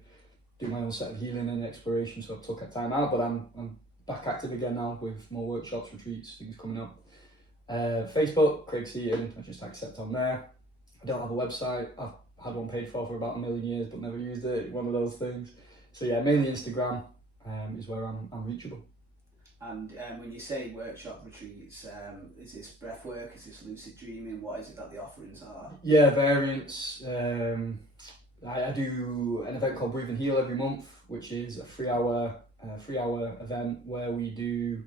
doing my own set of healing and exploration, so I've took that time out. But I'm back active again now with more workshops, retreats, things coming up. Facebook, Craig Seaton, I just accept on there. I don't have a website. I've had one paid for about 1 million years, but never used it. One of those things. So yeah, mainly Instagram is where I'm reachable. And when you say workshop retreats, is this breath work? Is this lucid dreaming? What is it that the offerings are? Yeah, variants. I do an event called Breathe and Heal every month, which is a 3-hour event where we do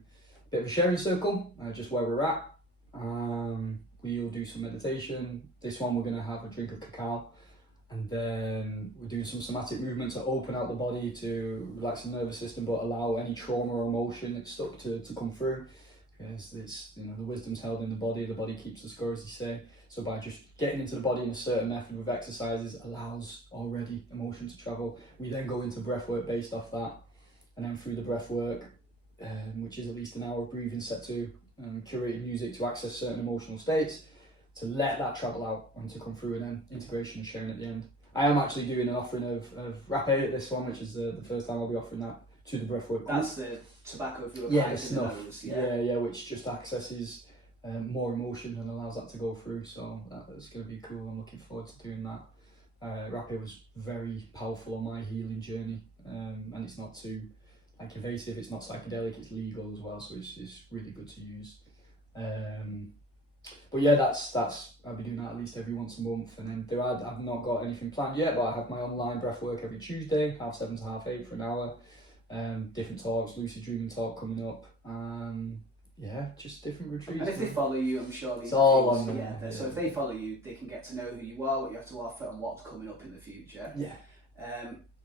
a bit of a sharing circle, just where we're at. We'll do some meditation. This one we're going to have a drink of cacao, and then we're doing some somatic movements to open out the body to relax the nervous system, but allow any trauma or emotion that's stuck to come through. Because this, you know, the wisdom's held in the body keeps the score, as they say. So by just getting into the body in a certain method with exercises allows already emotion to travel. We then go into breath work based off that, and then through the breath work, which is at least an hour of breathing set to, curated music to access certain emotional states, to let that travel out and to come through, and then integration and sharing at the end. I am actually doing an offering of rapé at this one, which is the first time I'll be offering that to the breathwork. That's the tobacco of your the snuff. Yeah, which just accesses more emotion and allows that to go through. So that's going to be cool. I'm looking forward to doing that. Rapé was very powerful on my healing journey, and it's not too like invasive. It's not psychedelic. It's legal as well, so it's really good to use. But yeah, that's I'll be doing that at least every once a month, and then I've not got anything planned yet, but I have my online breath work every Tuesday, 7:30 to 8:30 for an hour. Different talks, lucid dreaming talk coming up. Yeah, just different retreats. And if they follow you, I'm sure it's all on there. Yeah. So if they follow you, they can get to know who you are, what you have to offer, and what's coming up in the future. Yeah.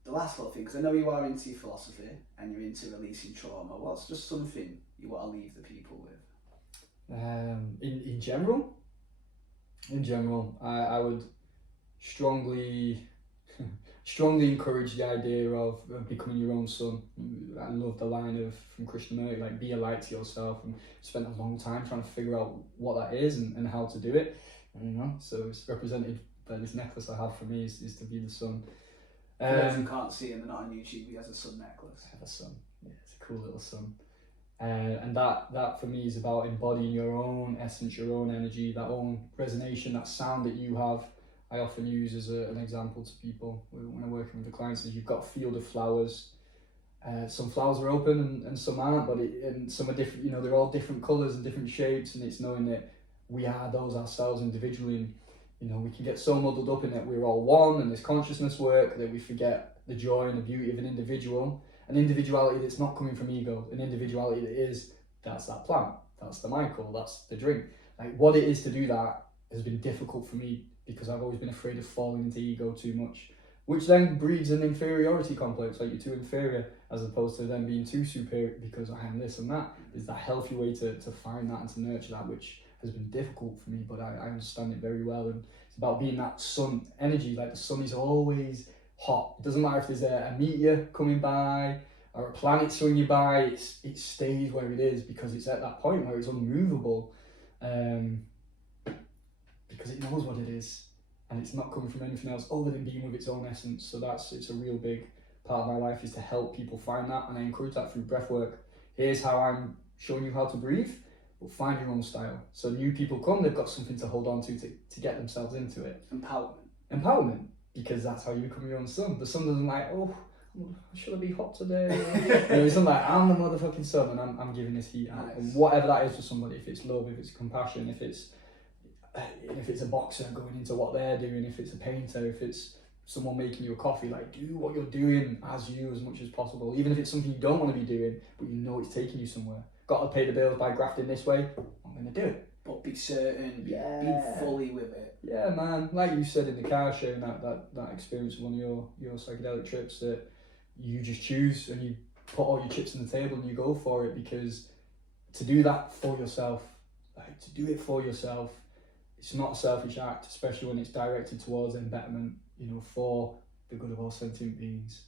The last little thing, because I know you are into philosophy and you're into releasing trauma. What's just something you want to leave the people with? In general, in general, I would strongly encourage the idea of becoming your own sun. I love the line from Krishnamurti, like, be a light to yourself, and spent a long time trying to figure out what that is and how to do it. And, so it's represented by this necklace I have. For me is to be the sun. For those who can't see him, they're not on YouTube, he has a sun necklace. I have a sun. Yeah, it's a cool little sun. And that for me is about embodying your own essence, your own energy, that own resonation, that sound that you have. I often use as an example to people when I'm working with the clients is you've got a field of flowers. Some flowers are open and some aren't, and some are different. They're all different colours and different shapes, and it's knowing that we are those ourselves individually. And, we can get so muddled up in that we're all one, and this consciousness work, that we forget the joy and the beauty of an individual. An individuality that's not coming from ego, an individuality that's that plant, that's the Michael, that's the drink. Like, what it is to do that has been difficult for me because I've always been afraid of falling into ego too much, which then breeds an inferiority complex, like you're too inferior, as opposed to them being too superior because I am this and that. Is that healthy way to find that and to nurture that, which has been difficult for me, but I understand it very well. And it's about being that sun energy. Like, the sun is always hot. It doesn't matter if there's a meteor coming by or a planet swinging by, it stays where it is because it's at that point where it's unmovable, because it knows what it is and it's not coming from anything else other than being with its own essence. So it's a real big part of my life, is to help people find that, and I encourage that through breath work. Here's how I'm showing you how to breathe, but find your own style. So new people come, they've got something to hold on to get themselves into it. Empowerment, because that's how you become your own sun. The sun doesn't like, oh, should I be hot today? It's not like, I'm the motherfucking sun and I'm giving this heat out. Nice. And whatever that is for somebody, if it's love, if it's compassion, if it's a boxer going into what they're doing, if it's a painter, if it's someone making you a coffee, like, do what you're doing as you as much as possible. Even if it's something you don't want to be doing, but it's taking you somewhere. Got to pay the bills by grafting this way, I'm going to do it. But be certain, be fully with it. Yeah, man. Like you said in the car, sharing that experience of one of your psychedelic trips, that you just choose and you put all your chips on the table and you go for it, because to do that for yourself, it's not a selfish act, especially when it's directed towards betterment, for the good of all sentient beings.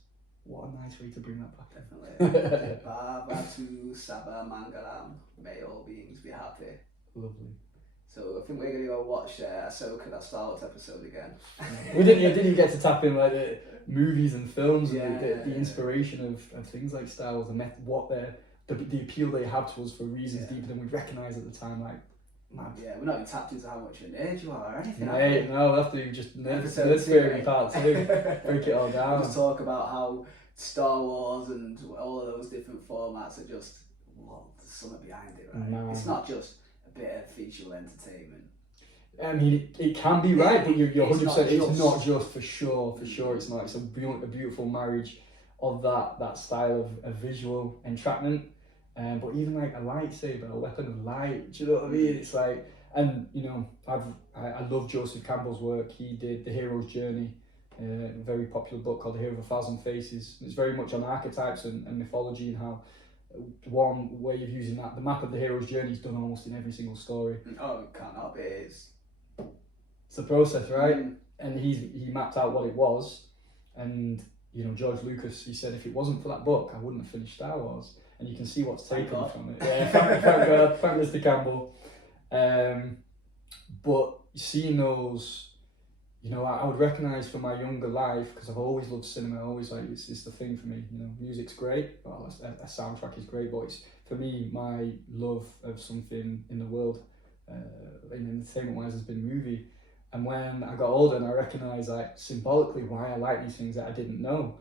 What a nice way to bring that back. Definitely. Bhavatu Sabha Mangalam. May all beings be happy. Lovely. So I think we're going to go watch Ahsoka, that Star Wars episode again. We didn't get to tap in like the movies and films and the inspiration of things like Star Wars, and what the appeal they have to us for reasons deeper than we recognise at the time. Like, man. Yeah, we're not even tapped into how much of a nerd you are or anything. Mate, no, we'll have to just nerd theory part 2, break it all down. Just talk about how Star Wars and all of those different formats are just, there's something behind it, right? No. It's not just a bit of visual entertainment. I mean, it can be right, but you're 100%. It's not just, for sure. It's not. It's a beautiful marriage of that style of visual entrapment. But even like a lightsaber, a weapon of light, do you know what I mean? It's like, and I love Joseph Campbell's work. He did The Hero's Journey, a very popular book called The Hero of a Thousand Faces. It's very much on archetypes and mythology, and how one way of using that, the map of the hero's journey, is done almost in every single story. Oh, it cannot be. It's the process, right? And he mapped out what it was, and George Lucas, he said, if it wasn't for that book, I wouldn't have finished Star Wars. And you can see what's taken from it. Yeah, thank God, thank Mr. Campbell. But seeing those, I would recognise from my younger life, because I've always loved cinema. I always it's the thing for me. Music's great. Well, a soundtrack is great, but it's, for me, my love of something in the world, in entertainment-wise, has been movie. And when I got older, and I recognised, like, symbolically why I like these things that I didn't know.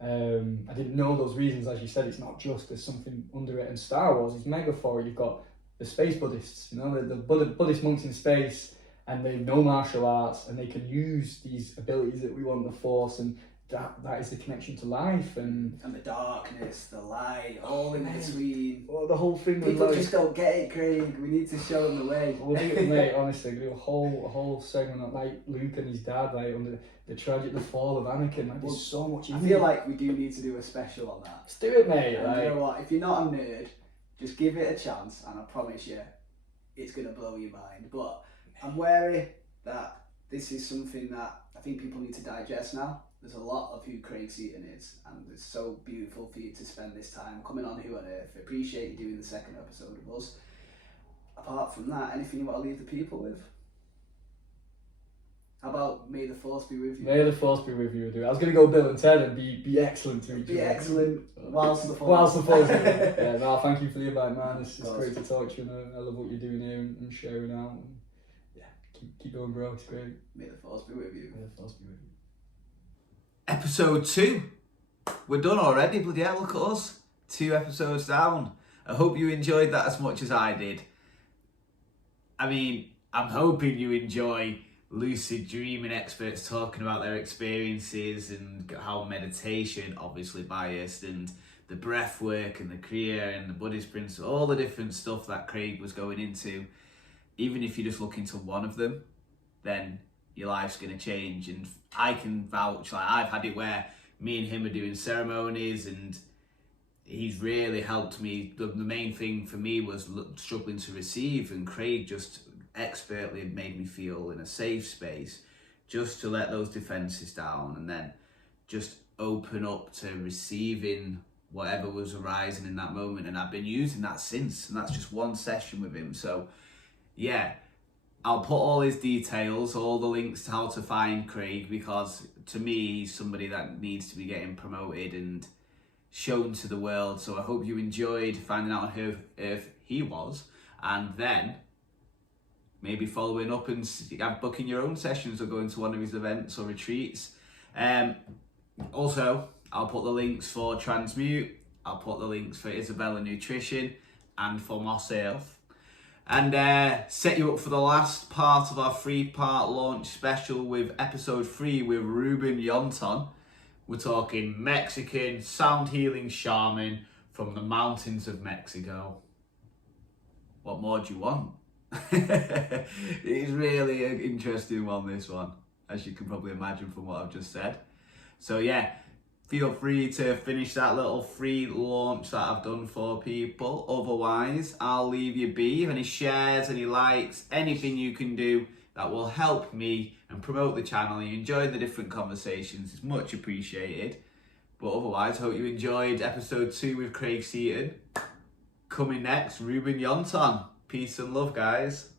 I didn't know those reasons. As you said, it's not just there's something under it. And Star Wars is mega for it. You've got the space Buddhists, the Buddhist monks in space, and they know martial arts, and they can use these abilities that we want, the Force, and that is the connection to life, and the darkness, the light, all in between. Well, the whole thing. People just don't get it, Craig. We need to show them the way. We'll do it, mate. Honestly, we do a whole segment on, like, Luke and his dad, like, on the fall of Anakin. Like, there's so much. I feel like we do need to do a special on that. Let's do it, mate. And you know what? If you're not a nerd, just give it a chance, and I promise you, it's gonna blow your mind. But I'm wary that this is something that I think people need to digest now. There's a lot of who Craig Seaton is, and it's so beautiful for you to spend this time coming on Who on Earth. I appreciate you doing the second episode of us. Apart from that, anything you want to leave the people with? How about May the Force be with you? May the Force be with you. I was going to go Bill and Ted and be excellent to each other. Be excellent whilst the Force. Whilst the Force. Yeah, no, thank you for the invite, man. It's great to talk to you, and I love what you're doing here and sharing out. And yeah, keep going, bro. It's great. May the Force be with you. May the Force be with you. Episode 2. We're done already, bloody hell, look at us. 2 episodes down. I hope you enjoyed that as much as I did. I mean, I'm hoping you enjoy lucid dreaming experts talking about their experiences and how meditation, obviously biased, and the breath work and the Kriya and the Buddhist principle, all the different stuff that Craig was going into. Even if you just look into one of them, then your life's going to change. And I can vouch, like I've had it where me and him are doing ceremonies and he's really helped me. The main thing for me was struggling to receive, and Craig just expertly made me feel in a safe space just to let those defenses down and then just open up to receiving whatever was arising in that moment. And I've been using that since, and that's just one session with him. So yeah, I'll put all his details, all the links to how to find Craig, because to me he's somebody that needs to be getting promoted and shown to the world. So I hope you enjoyed finding out who Earth he was, and then maybe following up and booking your own sessions or going to one of his events or retreats. Also, I'll put the links for TRANSMUTE, I'll put the links for ISABELLANUTRITION and for myself. And set you up for the last part of our 3-part launch special with episode 3 with Ruben Yonton. We're talking Mexican sound healing shaman from the mountains of Mexico. What more do you want? It's really an interesting one, this one, as you can probably imagine from what I've just said. So yeah, feel free to finish that little free launch that I've done for people. Otherwise, I'll leave you be. Any shares, any likes, anything you can do that will help me and promote the channel. You enjoy the different conversations, it's much appreciated. But otherwise, hope you enjoyed episode 2 with Craig Seaton. Coming next, Ruben Yonton. Peace and love, guys.